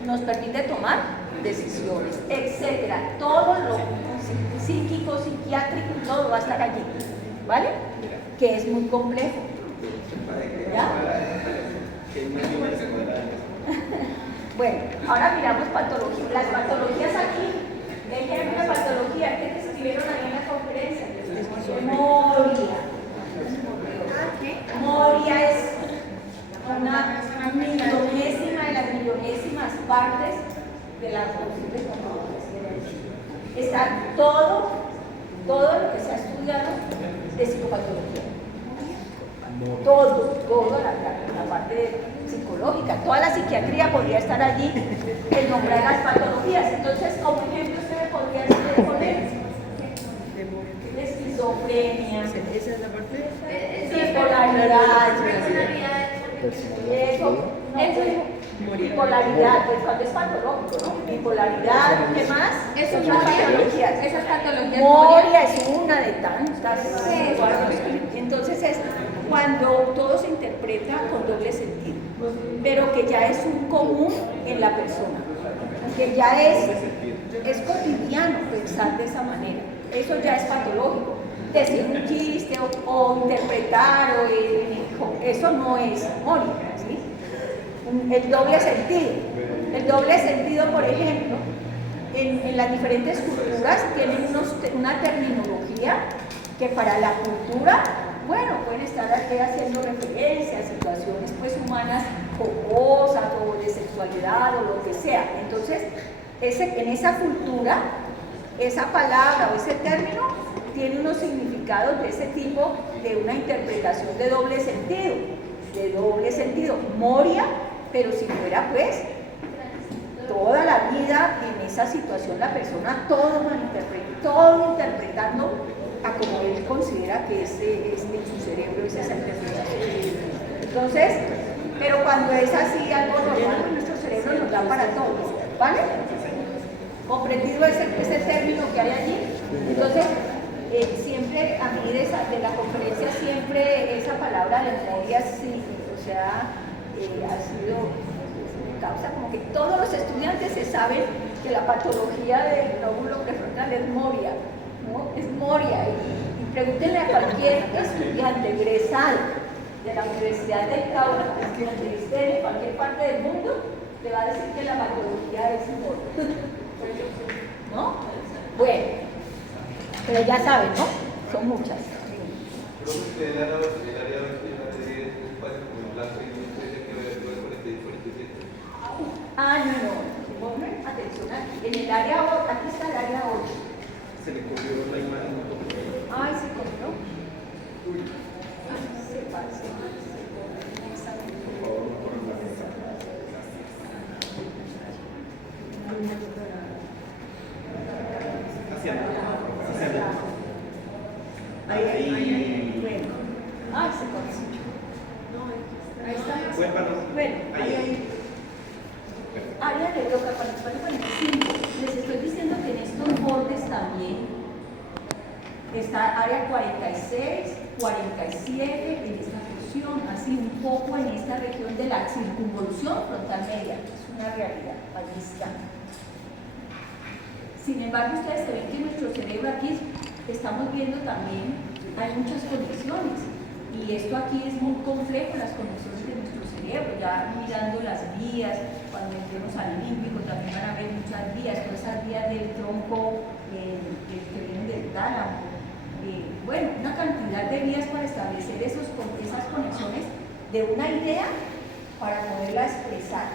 Nos permite tomar decisiones, etcétera. Todo lo psíquico, psiquiátrico, todo va a estar allí, ¿vale? Que es muy complejo. ¿Ya? Bueno, ahora miramos patología. Las patologías aquí, ejemplo de patología, ¿qué describieron ahí en la conferencia? Moria. Moria es una millonésima de las millonésimas partes de la posible condición. Está todo lo que se ha estudiado de psicopatología. Todo la parte psicológica, toda la psiquiatría podría estar allí en nombrar las patologías. Entonces, como ejemplo, usted me podría poner esquizofrenia, Esa es la parte. bipolaridad, bipolaridad, pues cuando es patológico, ¿no? Bipolaridad, ¿qué más? Eso Otras patologías. Esas patologías. Moria es una de tantas. Entonces es cuando todo se interpreta con doble sentido, pero que ya es un común en la persona, que ya es cotidiano pensar de esa manera. Eso ya es patológico. Decir un chiste o interpretar, eso no es Moria, ¿sí? El doble sentido. El doble sentido, por ejemplo, en las diferentes culturas tienen una terminología que para la cultura, bueno, pueden estar aquí haciendo referencia a situaciones pues humanas jocosas o de sexualidad o lo que sea. Entonces, en esa cultura, esa palabra o ese término tiene unos significados de ese tipo, de una interpretación de doble sentido, Moria, pero si fuera pues toda la vida en esa situación la persona todo malinterpreta, todo interpretando a como él considera que en su cerebro es esa interpretación. Entonces, Pero cuando es así, algo normal, nuestro cerebro nos da para todo, ¿vale? ¿Comprendido ese término que hay allí? Entonces, siempre a mí de la conferencia, siempre esa palabra de memoria, sí, o sea, ha sido causa como que todos los estudiantes se saben que la patología del lóbulo prefrontal es moria, ¿no? Es moria. Y pregúntenle a cualquier estudiante egresado de la Universidad del Caura, donde esté en cualquier parte del mundo, le va a decir que la patología es moria. ¿No? Bueno, pero ya saben, ¿no? Son muchas. Ah, no. Pongan atención aquí. En el área 8, aquí está el área 8. Se le cogió la imagen. Ay, se cogió. Ay, se parece. Ahí. Bueno. Ay, se cogió. Ahí está. Bueno, ahí. Área de bloca 44-45. Les estoy diciendo que en estos bordes también está área 46, 47, en esta porción, así un poco en esta región de la circunvolución frontal media. Es una realidad, ahí está. Sin embargo, ustedes se ven que nuestro cerebro aquí estamos viendo también, hay muchas conexiones. Y esto aquí es muy complejo, las conexiones de nuestro cerebro, ya mirando las vías, cuando entremos al límbico también van a ver muchas vías, todas esas vías del tronco que vienen del tálamo. Bueno, una cantidad de vías para establecer esas conexiones de una idea para poderla expresar.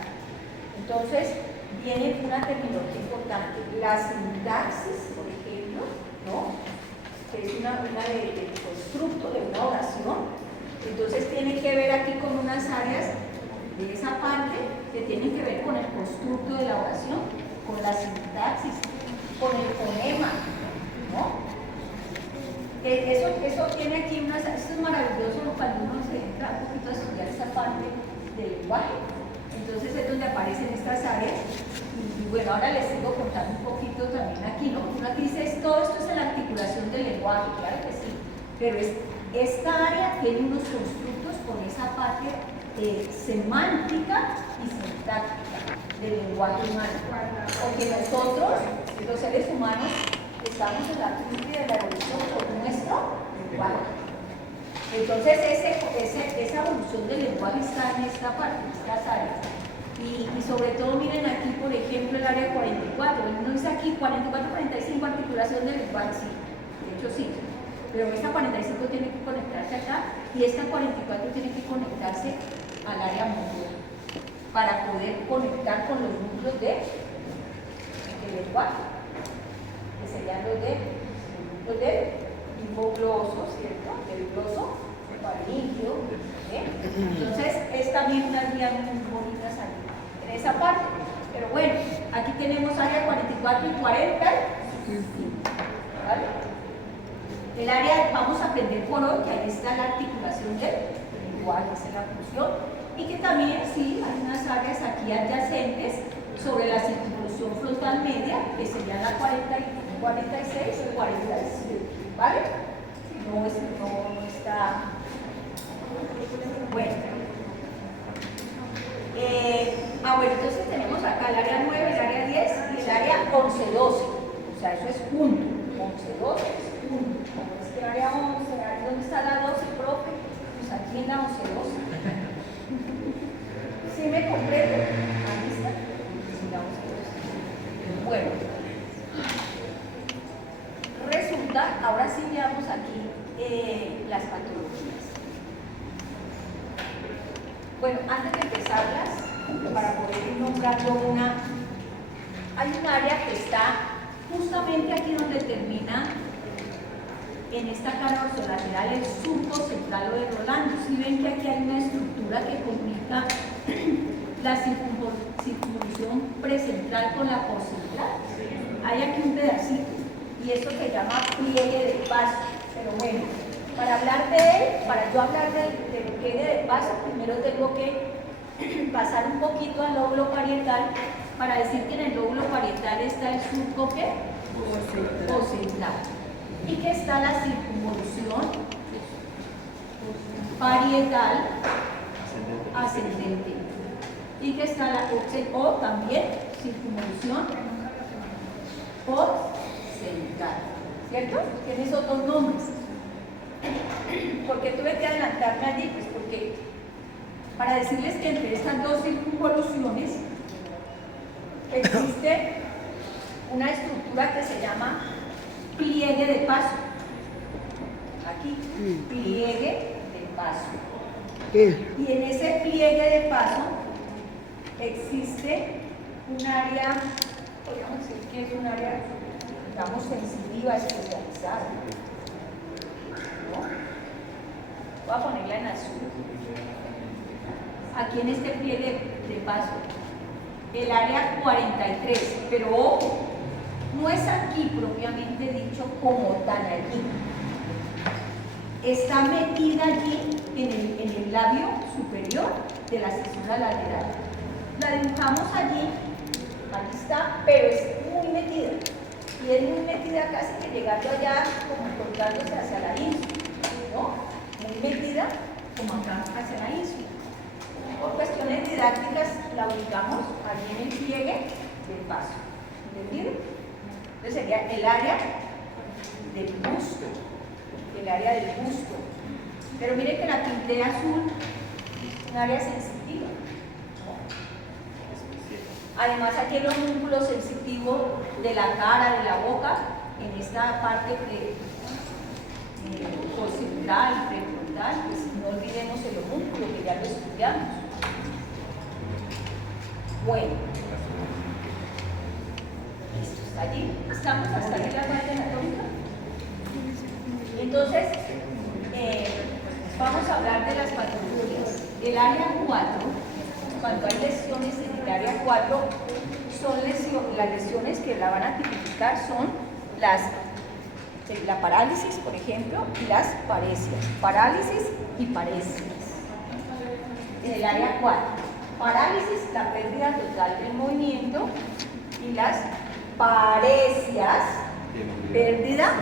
Entonces, viene una terminología importante, la sintaxis, por ejemplo, ¿no? Que es una de constructo de una oración. Entonces tiene que ver aquí con unas áreas de esa parte que tienen que ver con el constructo de la oración, con la sintaxis, con el fonema, ¿no? Eso tiene aquí unas, esto es maravilloso cuando uno se entra un poquito a estudiar esta parte del lenguaje. Entonces es donde aparecen estas áreas. Y bueno, ahora les sigo contando un poquito también aquí, ¿no? Uno aquí dice, todo esto es en la articulación del lenguaje, claro que sí, pero esta área tiene unos constructos con esa parte semántica y sintáctica del lenguaje humano. Porque nosotros, los seres humanos, estamos en la cumbre de la evolución por nuestro lenguaje. Entonces, esa evolución del lenguaje está en esta parte, en estas áreas. Y sobre todo, miren aquí, por ejemplo, el área 44. Uno dice aquí 44-45, articulación del lenguaje, sí, de hecho sí. Pero esta 45 tiene que conectarse acá y esta 44 tiene que conectarse al área motora para poder conectar con los núcleos del lenguaje, que serían los del hipogloso, ¿cierto? Del gloso, faríngeo, Entonces, es también unas vías muy bonitas ahí, en esa parte. Pero bueno, aquí tenemos área 44 y 40. ¿Vale? El área, vamos a aprender por hoy, que ahí está la articulación del lenguaje, esa es la función. Y que también, sí, hay unas áreas aquí adyacentes sobre la circunvolución frontal media, que serían la 46 y 47. ¿Vale? No está. Bueno. Bueno, entonces tenemos acá el área 9, el área 10 y el área 11-12. O sea, eso es junto. 11-12 es junto. Como es que el área 11, ¿dónde está la 12, profe? Pues aquí en la 11-12. ¿Sí me completo? Ahí está. Sí, la 11-12. Bueno. Resulta, ahora sí veamos aquí las patologías. Bueno, antes de empezarlas, para poder ir nombrando hay un área que está justamente aquí donde termina, en esta cara dorsolateral, el surco central o de Rolando. Si ven que aquí hay una estructura que comunica la circunvolución precentral con la postcentral, hay aquí un pedacito y eso se llama pliegue de paso. Pero bueno, para hablar de él, para yo hablar del pliegue de paso, primero tengo que pasar un poquito al lóbulo parietal para decir que en el lóbulo parietal está el surco ¿qué? Occipital. Y que está la circunvolución parietal ascendente. Y que está la o también circunvolución postcentral. ¿Cierto? Tiene esos dos nombres. ¿Por qué tuve que adelantarme allí? Pues porque para decirles que entre estas dos circunvoluciones existe una estructura que se llama pliegue de paso. Aquí, pliegue de paso. Y en ese pliegue de paso existe un área, podríamos decir que es un área, digamos, sensitiva, especializada. ¿No? Voy a ponerla en azul. Aquí en este pliegue de paso, el área 43, pero ojo, no es aquí propiamente dicho como tal allí. Está metida allí en el labio superior de la cesura lateral. La dibujamos allí está, pero es muy metida. Y es muy metida casi que llegando allá como encontrándose hacia la ínsula, ¿no? Muy metida como acá hacia la ínsula. Por cuestiones didácticas la ubicamos allí en el pliegue del paso. ¿Entendido? Entonces sería el área del busto. El área del busto. Pero mire que la pinté azul, un área sensitiva. Además aquí el homúnculo sensitivo de la cara, de la boca, en esta parte occipital, prefrontal, pues no olvidemos el homúnculo que ya lo estudiamos. Bueno, esto está allí. ¿Estamos hasta aquí la parte anatómica? Entonces, vamos a hablar de las patologías. El área 4, cuando hay lesiones en el área 4, son las lesiones que la van a tipificar son la parálisis, por ejemplo, y las paresias. Parálisis y paresias. En el área 4. Parálisis, la pérdida total del movimiento, y las paresias, pérdida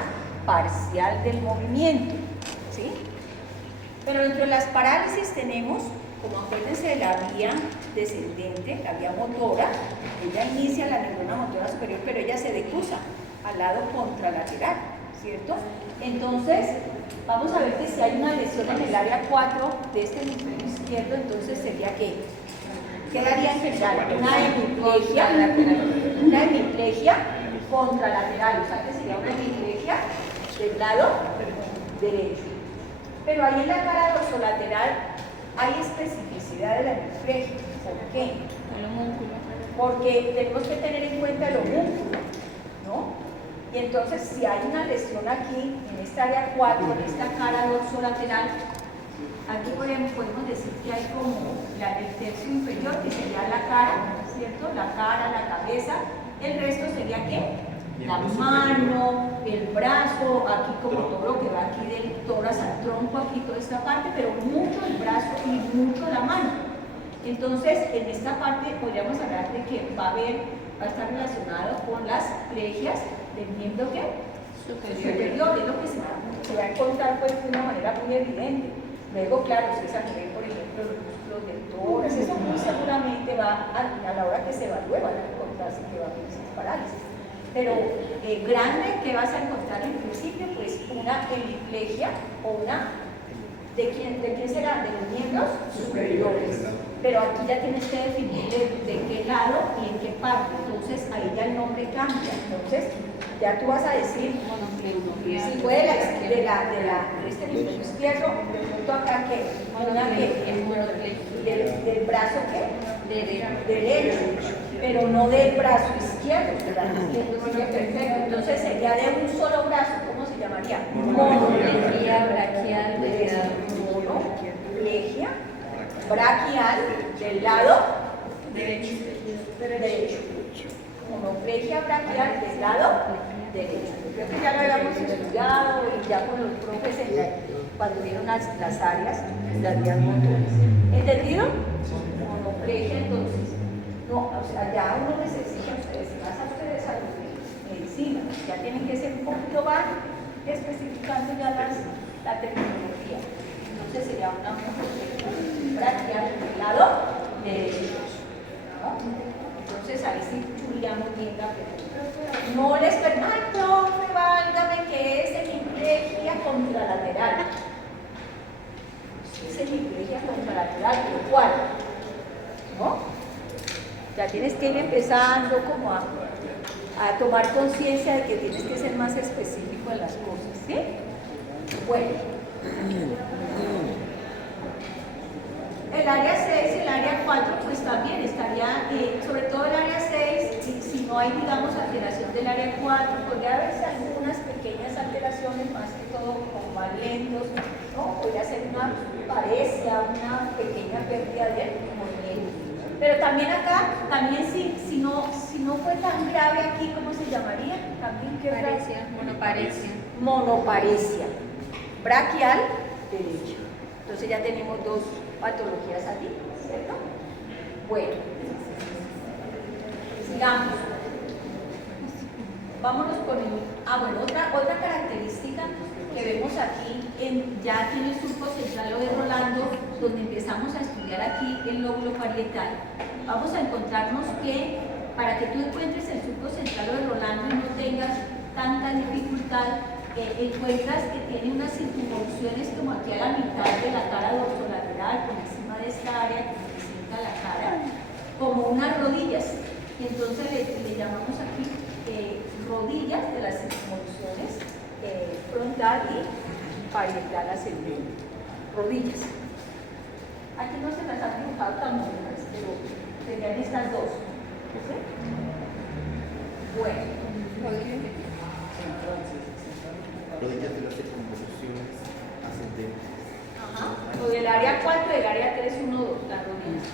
parcial del movimiento. ¿Sí? Pero entre las parálisis tenemos, como acuérdense de la vía descendente, la vía motora, ella inicia la neurona motora superior, pero ella se decruza al lado contralateral, ¿cierto? Entonces, vamos a ver que si hay una lesión en el área 4 de este hemisferio izquierdo, entonces sería que quedaría en general una hemiplegia contralateral, o sea que sería una hemiplegia del lado derecho. Pero ahí en la cara dorsolateral hay especificidad de la hemiplegia. ¿Por qué? El homúnculo. Porque tenemos que tener en cuenta el homúnculo, ¿no? Y entonces, si hay una lesión aquí, en esta área 4, en esta cara dorsolateral, aquí podemos decir que hay como el tercio inferior, que sería la cara, ¿cierto? La cara, la cabeza. El resto sería ¿qué? La mano, el brazo, aquí como todo lo que va aquí del tórax al tronco, aquí toda esta parte, pero mucho el brazo y mucho la mano. Entonces, en esta parte podríamos hablar de que va a estar relacionado con las plegias del miembro ¿qué? Superior, es lo que se va a encontrar pues de una manera muy evidente. Luego, claro, si es a nivel, por ejemplo, los músculos del tórax, eso muy seguramente va a la hora que se evalúe, van a encontrarse que va a haber esas parálisis. Pero grande, ¿qué vas a encontrar en principio? Pues una hemiplegia o una, ¿de quién será? De los miembros superiores. Pero aquí ya tienes que definir de qué lado y en qué parte. Entonces ahí ya el nombre cambia. Entonces ya tú vas a decir, si fue de este hemisferio izquierdo, de pronto acá que, del brazo ¿qué? Derecho, pero no del brazo izquierdo. Perfecto. Entonces sería de un solo brazo, ¿cómo se llamaría? Monoplegia braquial monoplegia braquial del lado derecho. Monoplegia braquial del lado derecho. Creo que ya lo habíamos estudiado y ya con los profes cuando vieron las áreas, las vías motores. ¿Entendido? hemiplegia, entonces, no, o sea, ya uno les exige a ustedes, más a ustedes a los de medicina, ya tienen que ser un poquito más especificando ya la terminología. Entonces sería una monoprotección braquial del lado derecho, ¿no? Entonces ahí sí chuleamos bien la pregunta. No les permito, ay, profe, válgame, que es hemiplegia contralateral. Es hemiplegia contralateral, pero ¿cuál? ¿No? Ya tienes que ir empezando como a tomar conciencia de que tienes que ser más específico en las cosas, ¿sí? Bueno. El área 6 y el área 4 pues también estaría, sobre todo el área 6, si no hay digamos alteración del área 4, podría haberse algunas pequeñas alteraciones, más que todo como más lentos, ¿no? Podría ser una parecia, una pequeña pérdida de movimiento. Pero también acá, también si no fue tan grave aquí, ¿cómo se llamaría? También qué Parecia, monoparecia. Monoparecia. Braquial derecho. Entonces ya tenemos dos patologías aquí, ¿cierto? Bueno, sigamos. Vámonos con el... bueno, otra característica que vemos aquí, ya aquí en el surco central o de Rolando, donde empezamos a estudiar aquí el lóbulo parietal, vamos a encontrarnos que para que tú encuentres el surco central o de Rolando y no tengas tanta dificultad, encuentras que tiene unas circunvoluciones como aquí a la mitad de la cara dorsolateral, por encima de esta área que representa la cara, como unas rodillas. Y entonces le llamamos aquí rodillas de las circunvoluciones frontal y parietal ascendente. Rodillas. Aquí no se las han dibujado tan buenas, pero serían estas dos. ¿Sí? Bueno. Rodillas de las circunvoluciones ascendentes. Ajá. O del área 4 y del área 3, 1, 2, las rodillas.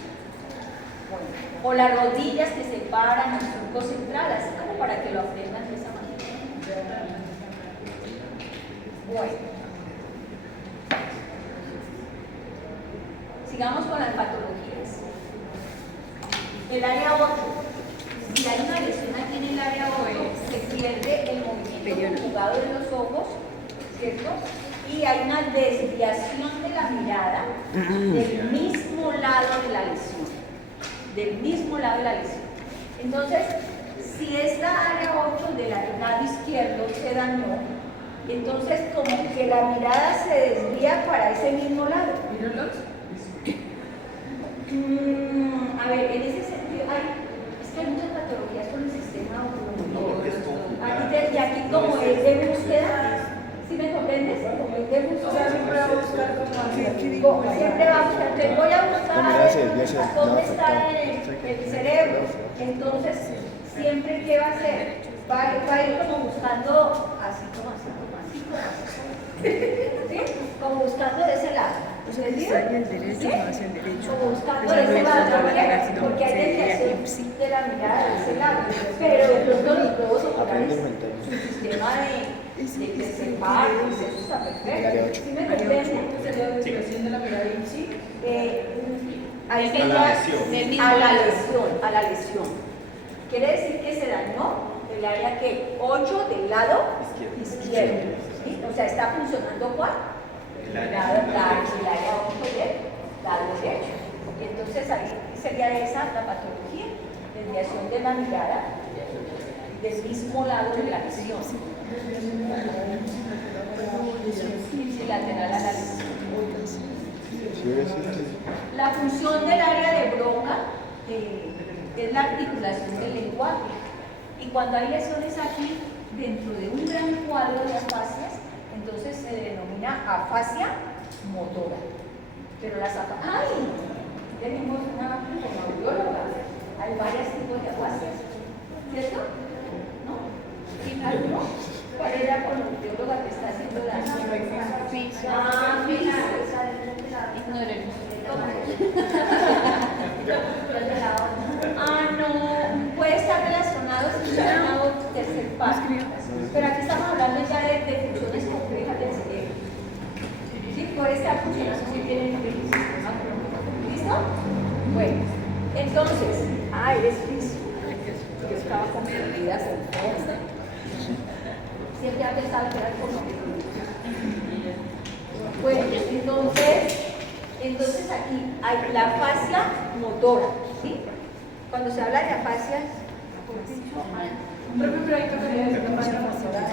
Bueno. O las rodillas que separan el surco central, así como para que lo aprendan de esa manera. Bueno. Sigamos con las patologías. El área 8. Si hay una lesión aquí en el área 8, se pierde el movimiento conjugado de los ojos, ¿cierto? Y hay una desviación de la mirada del mismo lado de la lesión. Del mismo lado de la lesión. Entonces, si esta área 8 del lado izquierdo se dañó, entonces como que la mirada se desvía para ese mismo lado. A ver, en ese sentido, es que hay muchas patologías con el sistema autoinmune. Y aquí como es de búsqueda, ¿sí me comprendes? Como es de búsqueda, siempre va a buscar como siempre va a buscar. Entonces voy a buscar dónde está el cerebro. Entonces, siempre ¿qué va a hacer? Va a ir como buscando así. ¿Sí? Como buscando de ese lado. Hacia el derecho, no hacia el derecho. Como buscando de ese lado, porque hay desviación de la mirada de ese lado. Pero de pronto los globos oculares, su sistema de separ, eso está perfecto. ¿Sí me comprenden? Sería la desviación de la mirada y sí. Ahí A la lesión. Quiere decir que se dañó el área que 8 del lado izquierdo. ¿Sí? O sea, está funcionando ¿cuál? El área 8 del lado derecho. Y entonces ahí sería esa la patología, desviación de la mirada del mismo lado de la lesión. Lateral a la lesión. La función del área de Broca es la articulación del lenguaje. Y cuando hay lesiones aquí, dentro de un gran cuadro de afasias, entonces se denomina afasia motora. Pero las afasias, ¡ay! Tenemos una audióloga, hay varios tipos de afasias, ¿cierto? ¿No? ¿Alguno? ¿Cuál era con la audióloga que está haciendo la no, puede estar relacionado si se ha dado tercer paso. Pero aquí estamos hablando ya de funciones complejas del cerebro. ¿Sí? Puede estar funcionando muy bien en el sistema. ¿Listo? Bueno, estaba comprometida con fuerza. Siempre ha pensado que era como. Bueno, entonces aquí hay la fascia motora, ¿sí? Cuando se habla de afasia, Pero ahí tocaría decir la fascia motora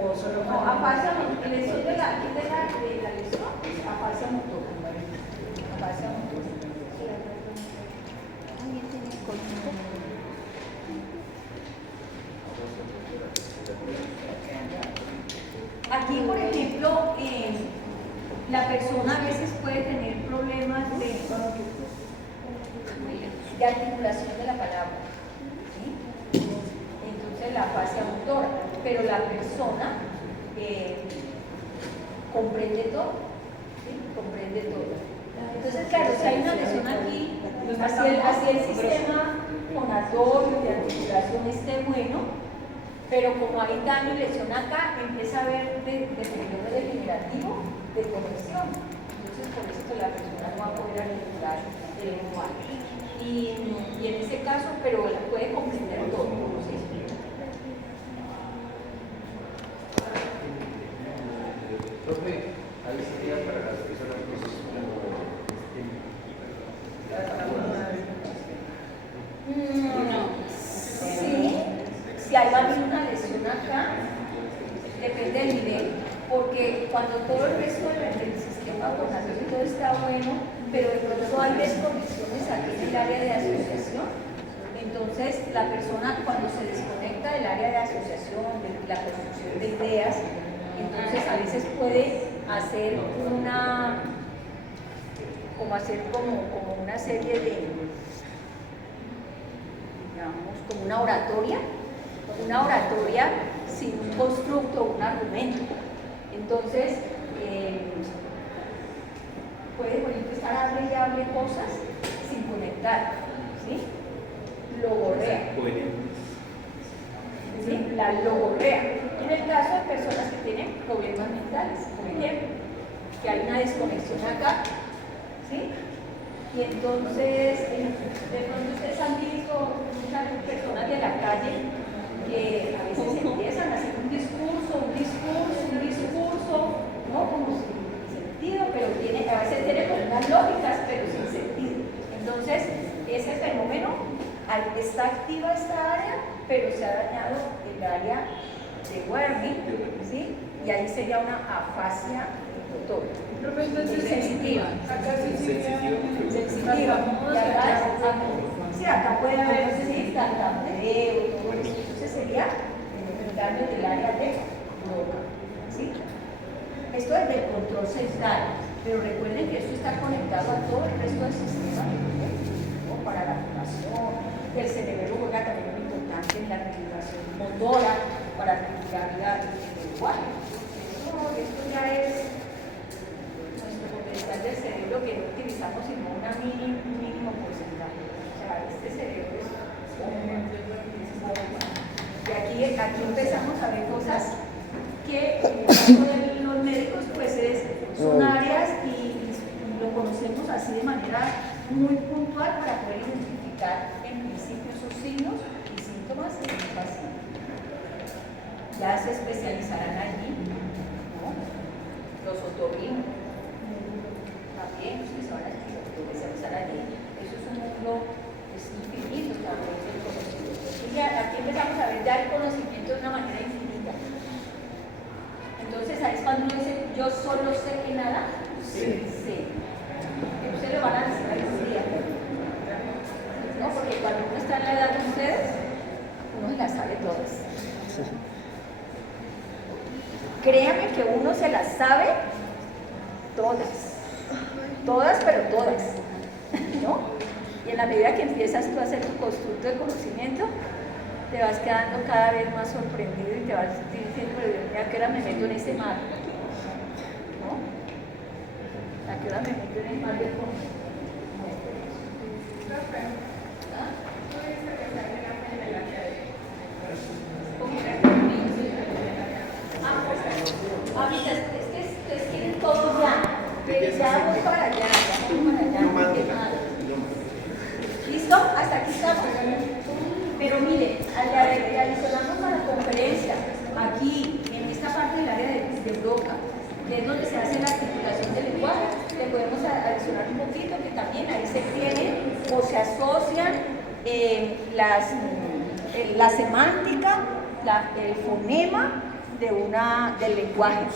o solo no, afasia, lesión de la lesión, afasia motora. Afasia motora. Aquí, por ejemplo, la persona a veces puede tener problemas de articulación de la palabra, ¿sí? Entonces la fascia motora, pero la persona comprende todo, ¿sí? Comprende todo. Entonces, claro, si hay una lesión aquí, así el sistema fonatorio de articulación esté bueno, pero como hay daño y lesión acá, empieza a haber deterioro degenerativo de corrección. Entonces, por eso que la persona no va a poder articular el lenguaje. Y en ese caso, pero puede comprender todo, ¿sí? Profe, ahí sería para las personas que son Sí, si hay alguna lesión acá, depende del nivel, porque cuando todo el resto del sistema fonatorio todo está bueno, pero de pronto hay desconexiones aquí en el área de asociación, entonces la persona cuando se desconecta del área de asociación, de la construcción de ideas, entonces a veces puede hacer como una serie de, digamos, como una oratoria sin un constructo o un argumento. Entonces, puede, por ejemplo, estar hable y hable cosas sin conectar, ¿sí? Logorrea. ¿Sí? La logorrea. En el caso de personas que tienen problemas mentales, por ejemplo, que hay una desconexión acá, ¿sí? Y entonces, de pronto ustedes han visto muchas personas de la calle que a veces empiezan a hacer un discurso, ¿no? Como sin sentido, pero a veces tiene como unas lógicas, pero sin sentido. Entonces, ese fenómeno está activa esta área, pero se ha dañado el área de Wernicke, ¿sí? Y ahí sería una afasia motora. Sensitiva. Acá Sensitiva. Y acá, sí, acá puede haber tartamudeo y todo eso. Entonces sería el daño del área de boca, ¿sí? Esto es del control central, pero recuerden que esto está conectado a todo el resto del sistema, ¿no? Para la formación. El cerebro juega también muy importante en la regulación motora para articular el lenguaje. Esto ya es nuestro potencial del cerebro que no utilizamos sino un mínimo porcentaje. O sea, este cerebro es y aquí empezamos a ver cosas que en el caso de los médicos pues son áreas y lo conocemos así de manera muy puntual para poder identificar en principio esos signos y síntomas en el paciente. Ya se especializarán allí, ¿no? Los otorrinos también se van a especializar allí. Eso es un mundo infinito también del conocimiento. Y aquí empezamos a ver ya el conocimiento de una manera infinita. Entonces ahí es cuando uno dice, yo solo sé que nada, sí. Que ustedes lo van a decir ahí un día. ¿No? Porque cuando uno está en la edad de ustedes, uno las sabe todas. Créanme que uno se las sabe todas, pero todas, ¿no? Y en la medida que empiezas tú a hacer tu constructo de conocimiento, te vas quedando cada vez más sorprendido y te vas diciendo, pero ¿a qué hora me meto en ese mar? ¿No? ¿A qué hora me meto en el mar del conocimiento? Ustedes quieren todo ya, pero ya voy para allá, ¿Listo? ¿Hasta aquí estamos? Pero Pero mire, adicionamos a la conferencia, aquí, en esta parte del área de Broca, que es donde se hace la articulación del lenguaje, le podemos adicionar un poquito, que también ahí se tienen o se asocian la semántica, el fonema del lenguaje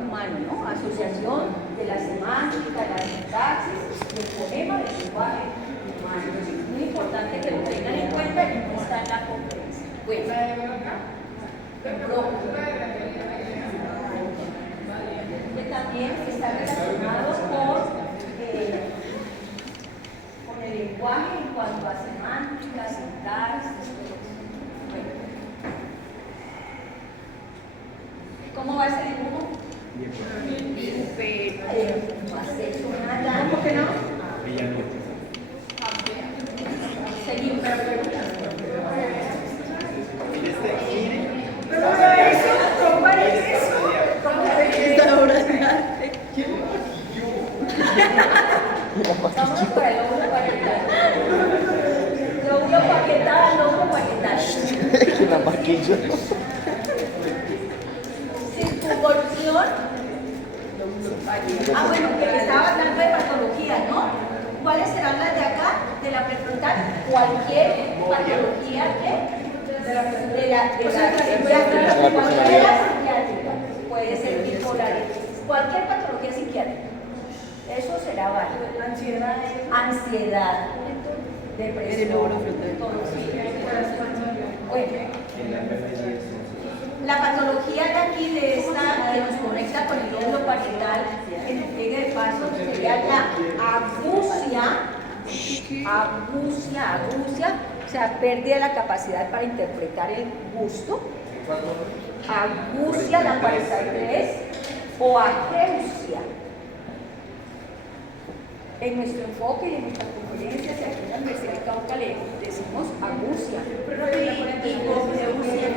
humano, ¿no? Asociación de la semántica, la sintaxis, del fonema del lenguaje humano. Es muy importante que lo tengan en cuenta y no está en la conferencia. Bueno, que también está relacionado con el lenguaje en cuanto a semántica, sintaxis, bueno. ¿Cómo va ese dibujo? Bien. No has hecho nada. ¿Por qué no? Seguimos. Pero eso, compare eso. Esta obra de arte. Vamos por el lóbulo parietal. Lóbulo parietal, lóbulo parietal. La maquilla. Circunvolución. Bueno, que estaba hablando de patología, ¿no? ¿Cuáles serán las de acá? De la prefrontal. Cualquier patología de la psiquiátrica. Puede ser bipolar. Cualquier patología psiquiátrica. Eso será válido. Ansiedad. Depresión. Todo sí. Bueno. La patología de aquí, de esta, que nos conecta con el lóbulo parietal, en el pliegue de pasos, sería la agusia, o sea, pérdida de la capacidad para interpretar el gusto. Agusia, la 43, o ageusia. En nuestro enfoque y en nuestras conferencias, aquí en la Universidad de Cauca le decimos agusia.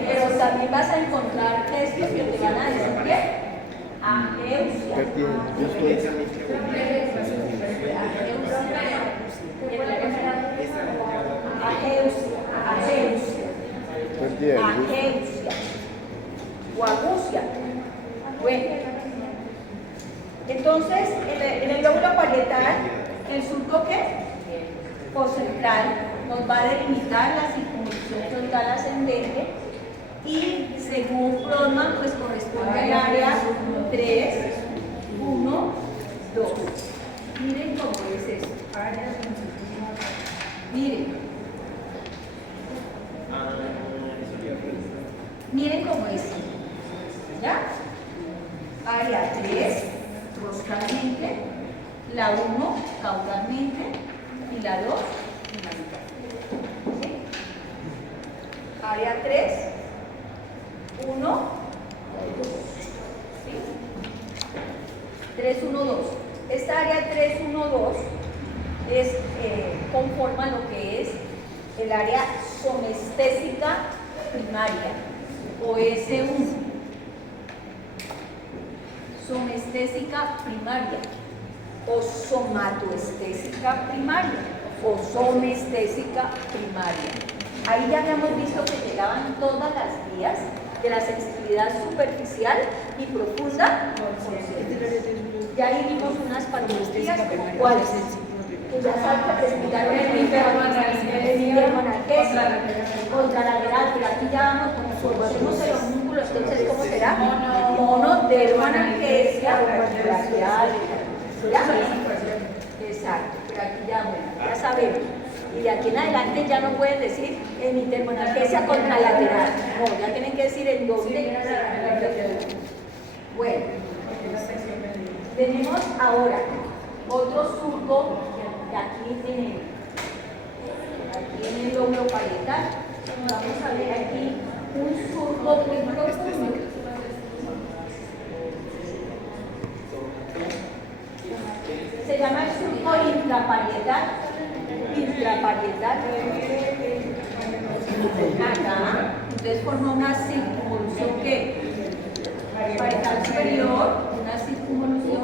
Pero también vas a encontrar textos que te van a decir que ageusia. Ageusia. O agusia. Bueno. Entonces, en el lóbulo parietal, el surco ¿qué? Poscentral nos va a delimitar la circunvolución frontal ascendente y según Brodmann, pues corresponde al área 3, 1, 2. Miren cómo es eso. Miren. Miren cómo es. ¿Ya? Área 3. Rostralmente, la 1 caudalmente y la 2 humanitaria. ¿Sí? Área 3, 1, 2. ¿Sí? 3, 1, 2. Esta área 3, 1, 2 conforma lo que es el área somestésica primaria o S1. Somestésica primaria o somatoestésica primaria o somestésica primaria. Ahí ya habíamos visto que llegaban todas las vías de la sensibilidad superficial y profunda. Y ahí vimos unas patologías como cuáles. Que ya saben que explicaron el interno analgésico, contralateral, pero aquí ya vamos, como conocemos el homúnculo, entonces ¿cómo será? Monodermoanalgesia braquial. ¿Ya? Exacto, pero aquí ya, bueno, ya sabemos. Y de aquí en adelante ya no pueden decir en intermoanalgesia contralateral. No, ya tienen que decir en dónde. Bueno, tenemos ahora otro surco de aquí en el lóbulo parietal. Vamos a ver aquí un surco muy profundo. Se llama el surco intraparietal. Acá, entonces forma una circunvolución que parietal superior, una circunvolución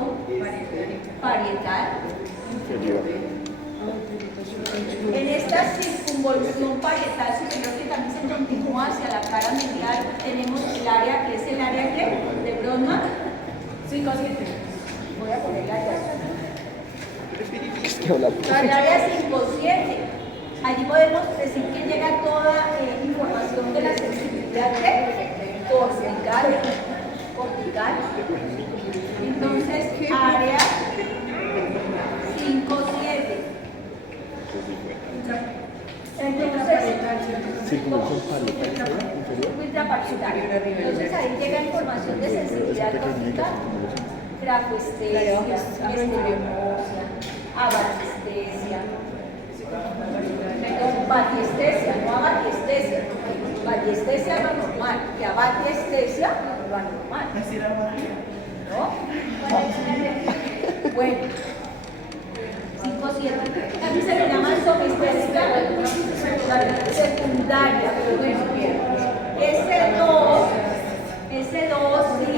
parietal inferior. En esta circunvolución parietal superior que también se continúa hacia la cara medial, tenemos el área que es el área de Brodmann. 5 7. Voy a ponerla ya. El área 5-7. Allí podemos decir que llega toda información de la sensibilidad cortical. Entonces, área 5-7. Entonces, entonces ahí llega información de sensibilidad cortical, grafoestesia, estereomosia, abatestesia, batiestesia, no abatiestesia, batiestesia lo normal y abatiestesia lo anormal. ¿No? Bueno, 5-7. Aquí se le llama somestésica secundaria, pero bueno, S2, sí,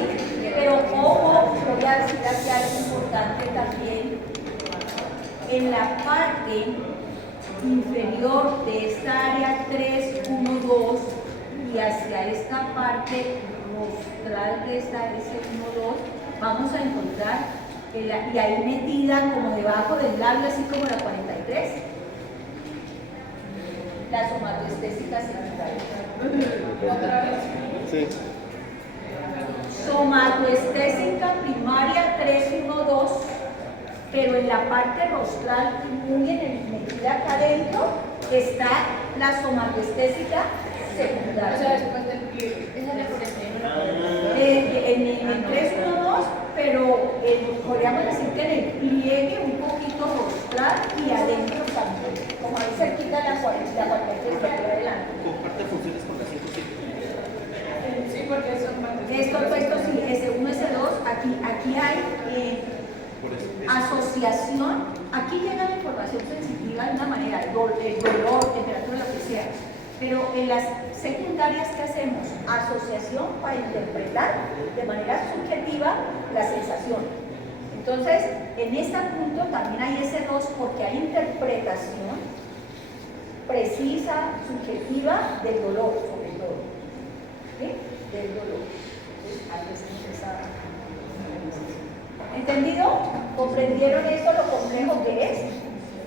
pero ojo, voy a decir aquí algo importante también. En la parte inferior de esta área 3-1-2 y hacia esta parte rostral de esta S1-2, vamos a encontrar, y ahí metida como debajo del labio, así como la 43, la somatoestésica secundaria. ¿Otra vez? Sí. Somatoestésica primaria 3-1-2, pero en la parte rostral, muy metida acá adentro, está la somatoestésica secundaria. O sea, después del pliegue. Esa es la En el 3-1-2, pero podríamos decir que en el pliegue un poquito rostral y adentro también, como ahí cerquita la 43 de aquí adelante. Comparte funciones con la 5-7. Sí, porque son más. Esto sí, S1, S2, aquí hay asociación, aquí llega la información sensitiva de una manera, el dolor, temperatura, lo que sea, pero en las secundarias, ¿qué hacemos? Asociación para interpretar de manera subjetiva la sensación. Entonces, en este punto también hay S2 porque hay interpretación precisa, subjetiva del dolor, sobre todo. ¿Sí? Del dolor. ¿Entendido? ¿Comprendieron esto, lo complejo que es?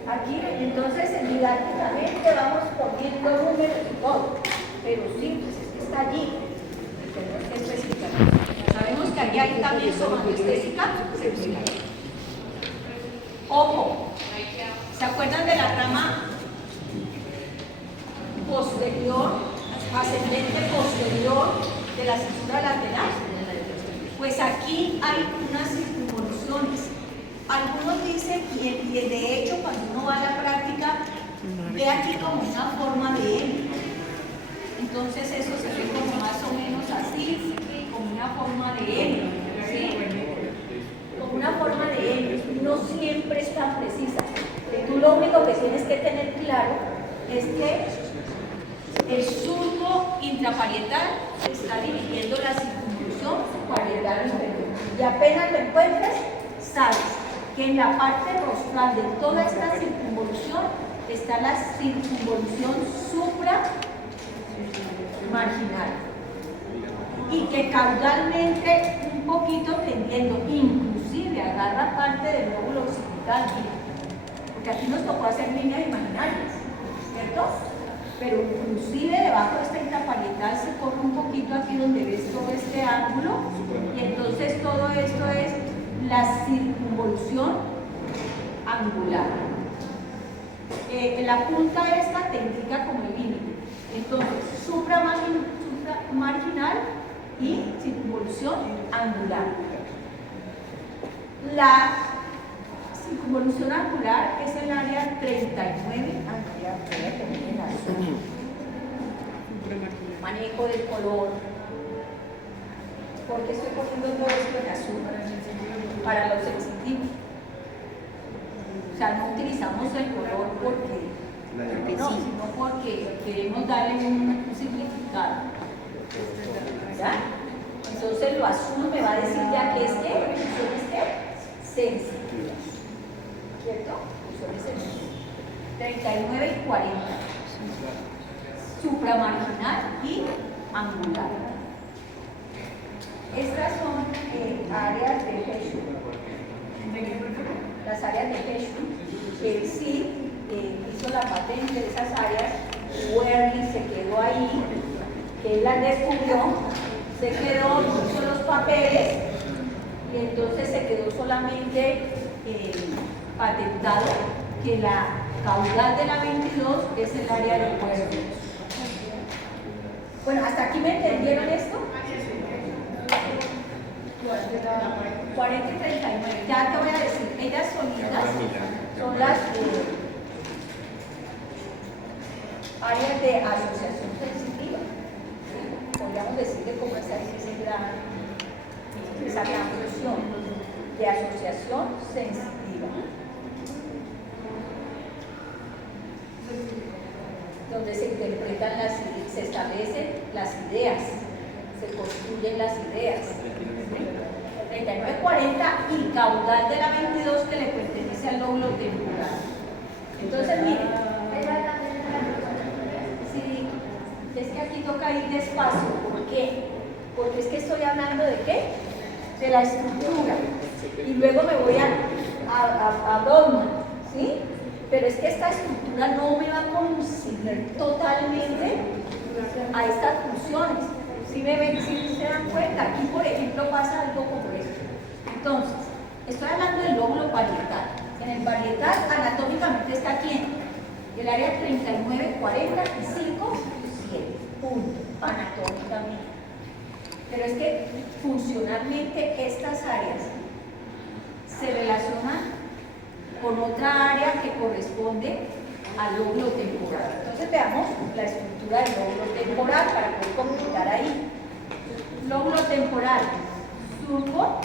Aquí, entonces, didácticamente vamos poniendo números y todo, pero sí, pues es que está allí. Tenemos que especificar. Sabemos que allí hay también somatoestésica secundaria. Ojo, ¿se acuerdan de la rama posterior, ascendente posterior de la cintura lateral? Pues aquí hay unas circunvoluciones. Algunos dicen, y de hecho cuando uno va a la práctica, ve aquí como una forma de L. Entonces eso se ve como más o menos así, como una forma de L, ¿sí? Como una forma de L. No siempre es tan precisa. Tú lo único que tienes que tener claro es que el surco intraparietal está dividiendo la circunvolución parietal inferior. Y apenas lo encuentres, sabes que en la parte rostral de toda esta circunvolución está la circunvolución supramarginal. Y que caudalmente, un poquito tendiendo, inclusive agarra parte del lóbulo occipital, porque aquí nos tocó hacer líneas imaginarias, ¿cierto? Pero inclusive debajo de esta intraparietal se corre un poquito aquí donde ves todo este ángulo, y entonces todo esto es la circunvolución angular. La punta esta te indica como el límite. Entonces, supramarginal y circunvolución angular. La circunvolución angular es el área 39. Manejo del color. ¿Por qué estoy poniendo todo esto en azul? Para los sensitivos. O sea, no utilizamos el color porque no, sino porque queremos darle un significado. ¿Ya? Entonces lo azul me va a decir ya que es que funciones que sensitivas. ¿Cierto? Funciones sensitivas. 39 y 40. Supramarginal y angular. Estas son áreas de Heshun. Las áreas de Heshun, que sí hizo la patente de esas áreas. Wernicke se quedó ahí, que él las descubrió, se quedó, hizo los papeles y entonces se quedó solamente patentado que la caudal de la 22 es el área de Wernicke. Bueno, ¿hasta aquí me entendieron esto? 40 y 39, ya te voy a decir, ellas solitas son las áreas de asociación sensitiva, podríamos decir que como esa gran función de asociación sensitiva, donde se interpretan se establecen las ideas, se construyen las ideas. 39-40 y caudal de la 22 que le pertenece al lóbulo temporal. Entonces, miren, sí, es que aquí toca ir despacio. ¿Por qué? Porque es que estoy hablando de ¿qué? De la estructura. Y luego me voy a Brodmann, ¿sí? Pero es que esta estructura no me va a conducir totalmente a estas funciones. Si me ven, si se dan cuenta, aquí por ejemplo pasa algo como esto. Entonces, estoy hablando del lóbulo parietal. En el parietal anatómicamente está ¿quién? El área 39, 40 y 5, 7. Punto. Anatómicamente. Pero es que funcionalmente estas áreas se relacionan con otra área que corresponde al lóbulo temporal. Entonces veamos la estructura del lóbulo temporal para poder comunicar ahí. Lóbulo temporal, surco,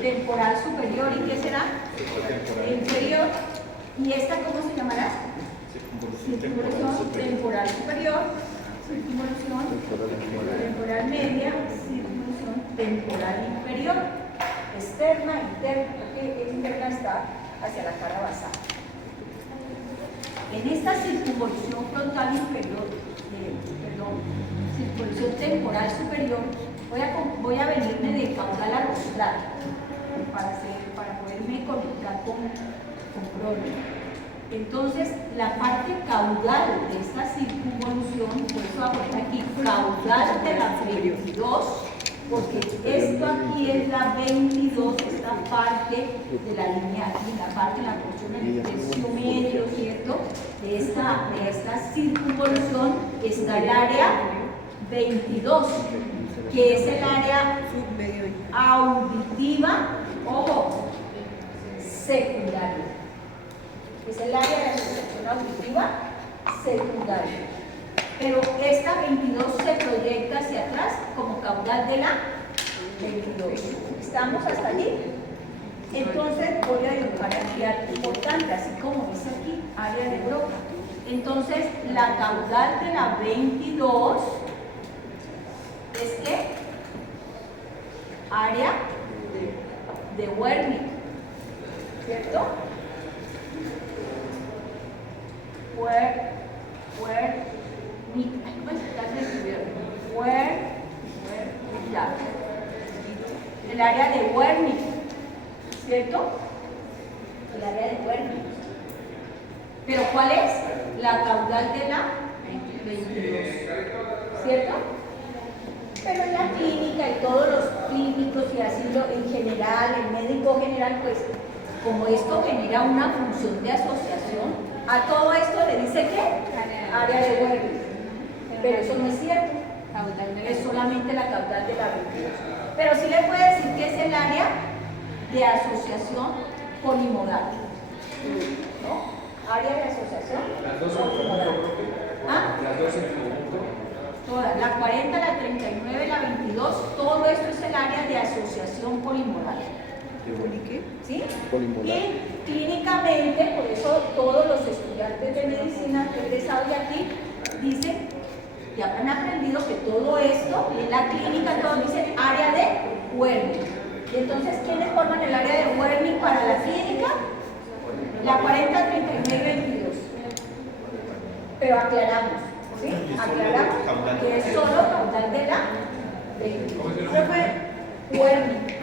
temporal superior, ¿y qué será? Inferior. ¿Y esta cómo se llamará? Circunvolución temporal superior, circunvolución temporal media, circunvolución temporal inferior, externa, interna, porque interna está hacia la cara basal. En esta circunvolución frontal inferior, circunvolución temporal superior, voy a venirme de caudal a rostral para poderme conectar con Brodmann. Entonces, la parte caudal de esta circunvolución, por eso voy a poner aquí caudal de la 22, porque esto aquí es la 22, esta parte de la línea, aquí, la parte de la porción del tercio medio, ¿cierto? De esta circunvolución está el área 22, que es el área auditiva, ojo, secundaria. Es el área de asociación auditiva secundaria. Pero esta 22 se proyecta hacia atrás como caudal de la 22. ¿Estamos hasta allí? Entonces voy a dibujar aquí algo importante, así como dice aquí, área de Broca. Entonces la caudal de la 22 es ¿qué? Área de Wernicke, ¿cierto? El área de Wernicke, ¿cierto? El área de Wernicke. ¿Pero cuál es? La caudal de la 22, ¿cierto? Pero en la clínica y todos los clínicos y así en general, el médico general, pues como esto genera una función de asociación, a todo esto le dice ¿qué? Área de Wernicke. Pero eso no es cierto. Es solamente la caudal de la 22. Pero sí le puede decir que es el área de asociación polimodal. ¿No? Área de asociación polimodal. ¿Ah? Las dos en conjunto. Todas, la 40, la 39, la 22, todo esto es el área de asociación polimodal. ¿Sí? Y clínicamente, por eso todos los estudiantes de medicina que egresados de aquí dicen que han aprendido que todo esto en la clínica, todos dicen área de Wernicke. Y entonces, ¿quiénes forman el área de Wernicke para la clínica? La 40, 39 y 22. Pero aclaramos, ¿sí? Aclaramos que es solo caudal de la 22. Wernicke.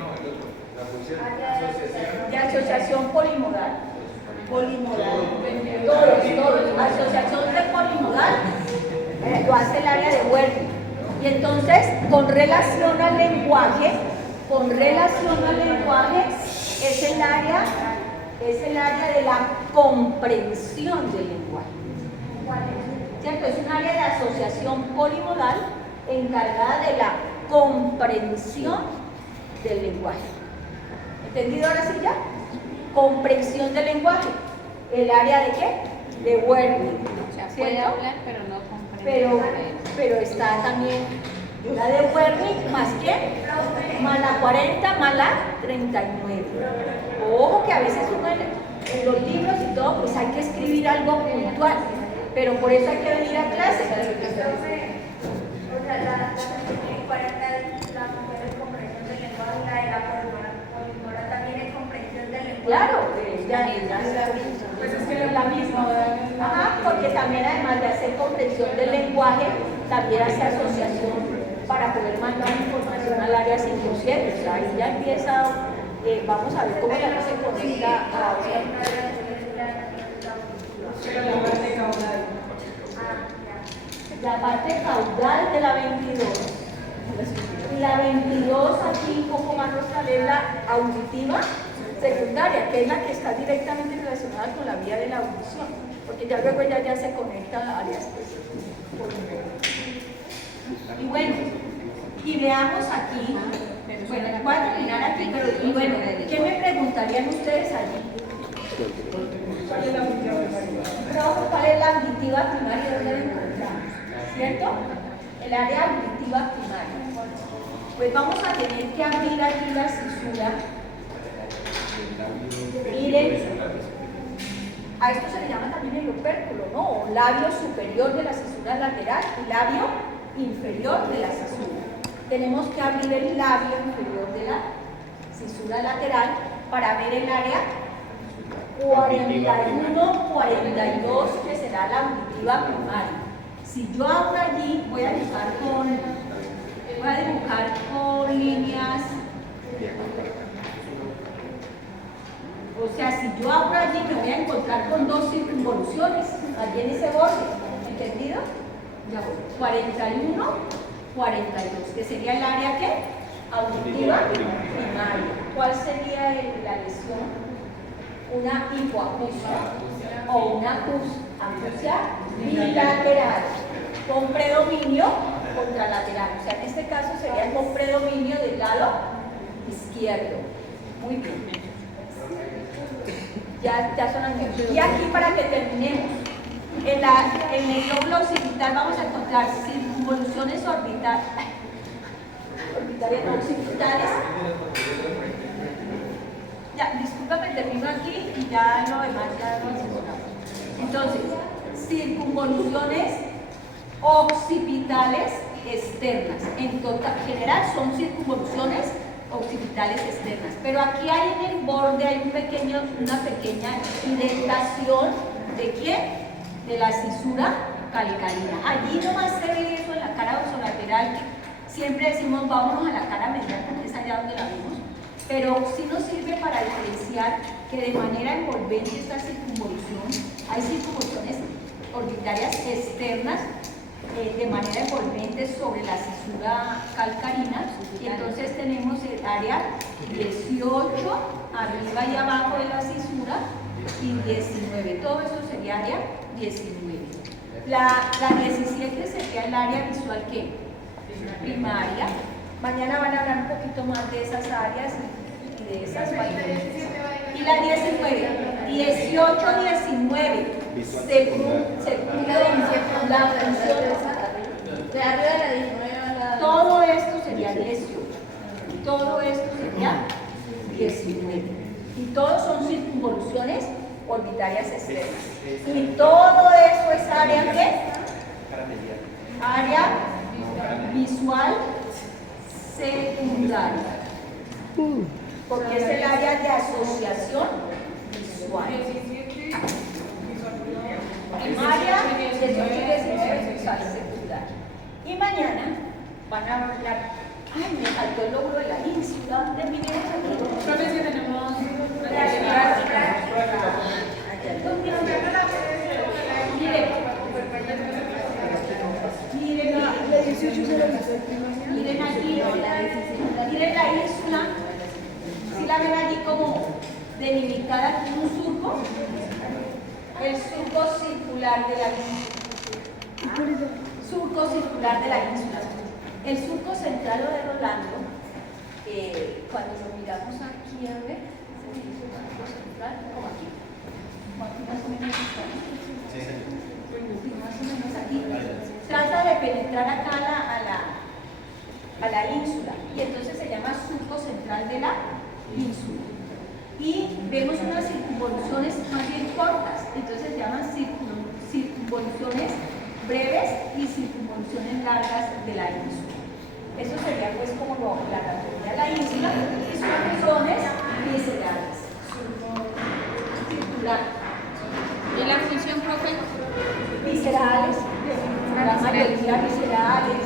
De asociación polimodal. Polimodal. Todos. Asociación de polimodal lo hace el área de Wernicke. Y entonces, con relación al lenguaje, es el área de la comprensión del lenguaje. ¿Cierto? Es un área de asociación polimodal encargada de la comprensión del lenguaje. ¿Entendido ahora sí ya? Comprensión del lenguaje. ¿El área de qué? De Wernicke. O sea, puede hablar, pero no comprende. Pero está también la de Wernicke más qué? Más la 40 más la 39. Ojo que a veces uno en los libros y todo, pues hay que escribir algo puntual. Pero por eso hay que venir a clase. O sea, la 40 es la comprensión del lenguaje, la de la polimodal también es comprensión del lenguaje. Claro, ya es la misma. Pues es que es la misma. Ajá, porque también además de hacer comprensión del lenguaje, también hace asociación para poder mandar información al área 507. O sea, ahí ya empieza, vamos a ver cómo ya se conecta a la parte caudal de la 22. Y la 22 aquí un poco más nos sale la auditiva secundaria, que es la que está directamente relacionada con la vía de la audición, porque ya luego ya se conecta a áreas. Y bueno, y veamos aquí, bueno, voy a terminar aquí, pero y bueno, ¿qué me preguntarían ustedes allí? ¿Cuál es la auditiva primaria? No, ¿cuál es la auditiva primaria? ¿Dónde la encontramos? ¿Cierto? El área auditiva primaria. Pues vamos a tener que abrir aquí la cisura. Miren, a esto se le llama también el opérculo, ¿no? O labio superior de la cisura lateral y labio inferior de la cisura. Tenemos que abrir el labio inferior de la cisura lateral para ver el área 41, 42, que será la auditiva primaria. Si yo abro allí, voy a dibujar con líneas. O sea, si yo abro allí, me voy a encontrar con dos circunvoluciones allí en ese borde. ¿Entendido? Ya voy. 41, 42, que sería el área ¿qué? Auditiva primaria. ¿Cuál sería la lesión? Una hipoacusia o una acusia bilateral con predominio contralateral. O sea, en este caso sería con predominio del lado izquierdo. Muy bien. Ya son amigos. Y aquí para que terminemos, en el lóbulo occipital vamos a encontrar circunvoluciones occipitales. Ya, discúlpame, termino aquí y ya lo demás ya lo mencionamos. Entonces, circunvoluciones occipitales externas. En general son circunvoluciones occipitales externas, pero aquí hay en el borde hay una pequeña indentación ¿de qué? De la cisura calcarina. Allí nomás se ve eso en la cara dorsolateral, que siempre decimos vámonos a la cara medial porque es allá donde la vemos, pero sí nos sirve para diferenciar que de manera envolvente esta circunvolución, hay circunvoluciones orbitarias externas de manera envolvente sobre la cisura calcarina, y entonces tenemos el área 18 arriba y abajo de la cisura y 19, todo eso sería área 19. La 17 sería el área visual ¿qué? Primaria. Mañana van a hablar un poquito más de esas áreas y de esas variantes. Y la 19, 18, 19, según la función De arriba de la 19 a la... todo esto sería 18. Todo esto sería 19. Y todos son circunvoluciones orbitarias externas. Y todo eso es área ¿qué? Área visual secundaria. Porque es el área de asociación visual. Primaria, 18 y 19 visual secundaria. Y mañana van a hablar. Ay, me faltó el lóbulo de la ínsula. Terminemos aquí. Profe, si tenemos Miren aquí, miren la ínsula. Si la ven allí como delimitada con un surco, el surco circular de la ínsula. Surco circular de la ínsula. El surco central o de Rolando, cuando lo miramos aquí, a ver, el surco central, como aquí más o menos está. Sí, más o menos aquí. Trata de penetrar acá a la ínsula y entonces se llama surco central de la ínsula. Y vemos unas circunvoluciones más bien cortas, entonces se llaman circunvoluciones breves y circunvoluciones largas de la ínsula. Eso sería pues como la anatomía de la ínsula y sus funciones viscerales. Circular. ¿y la función, profe? Viscerales, la mayoría viscerales,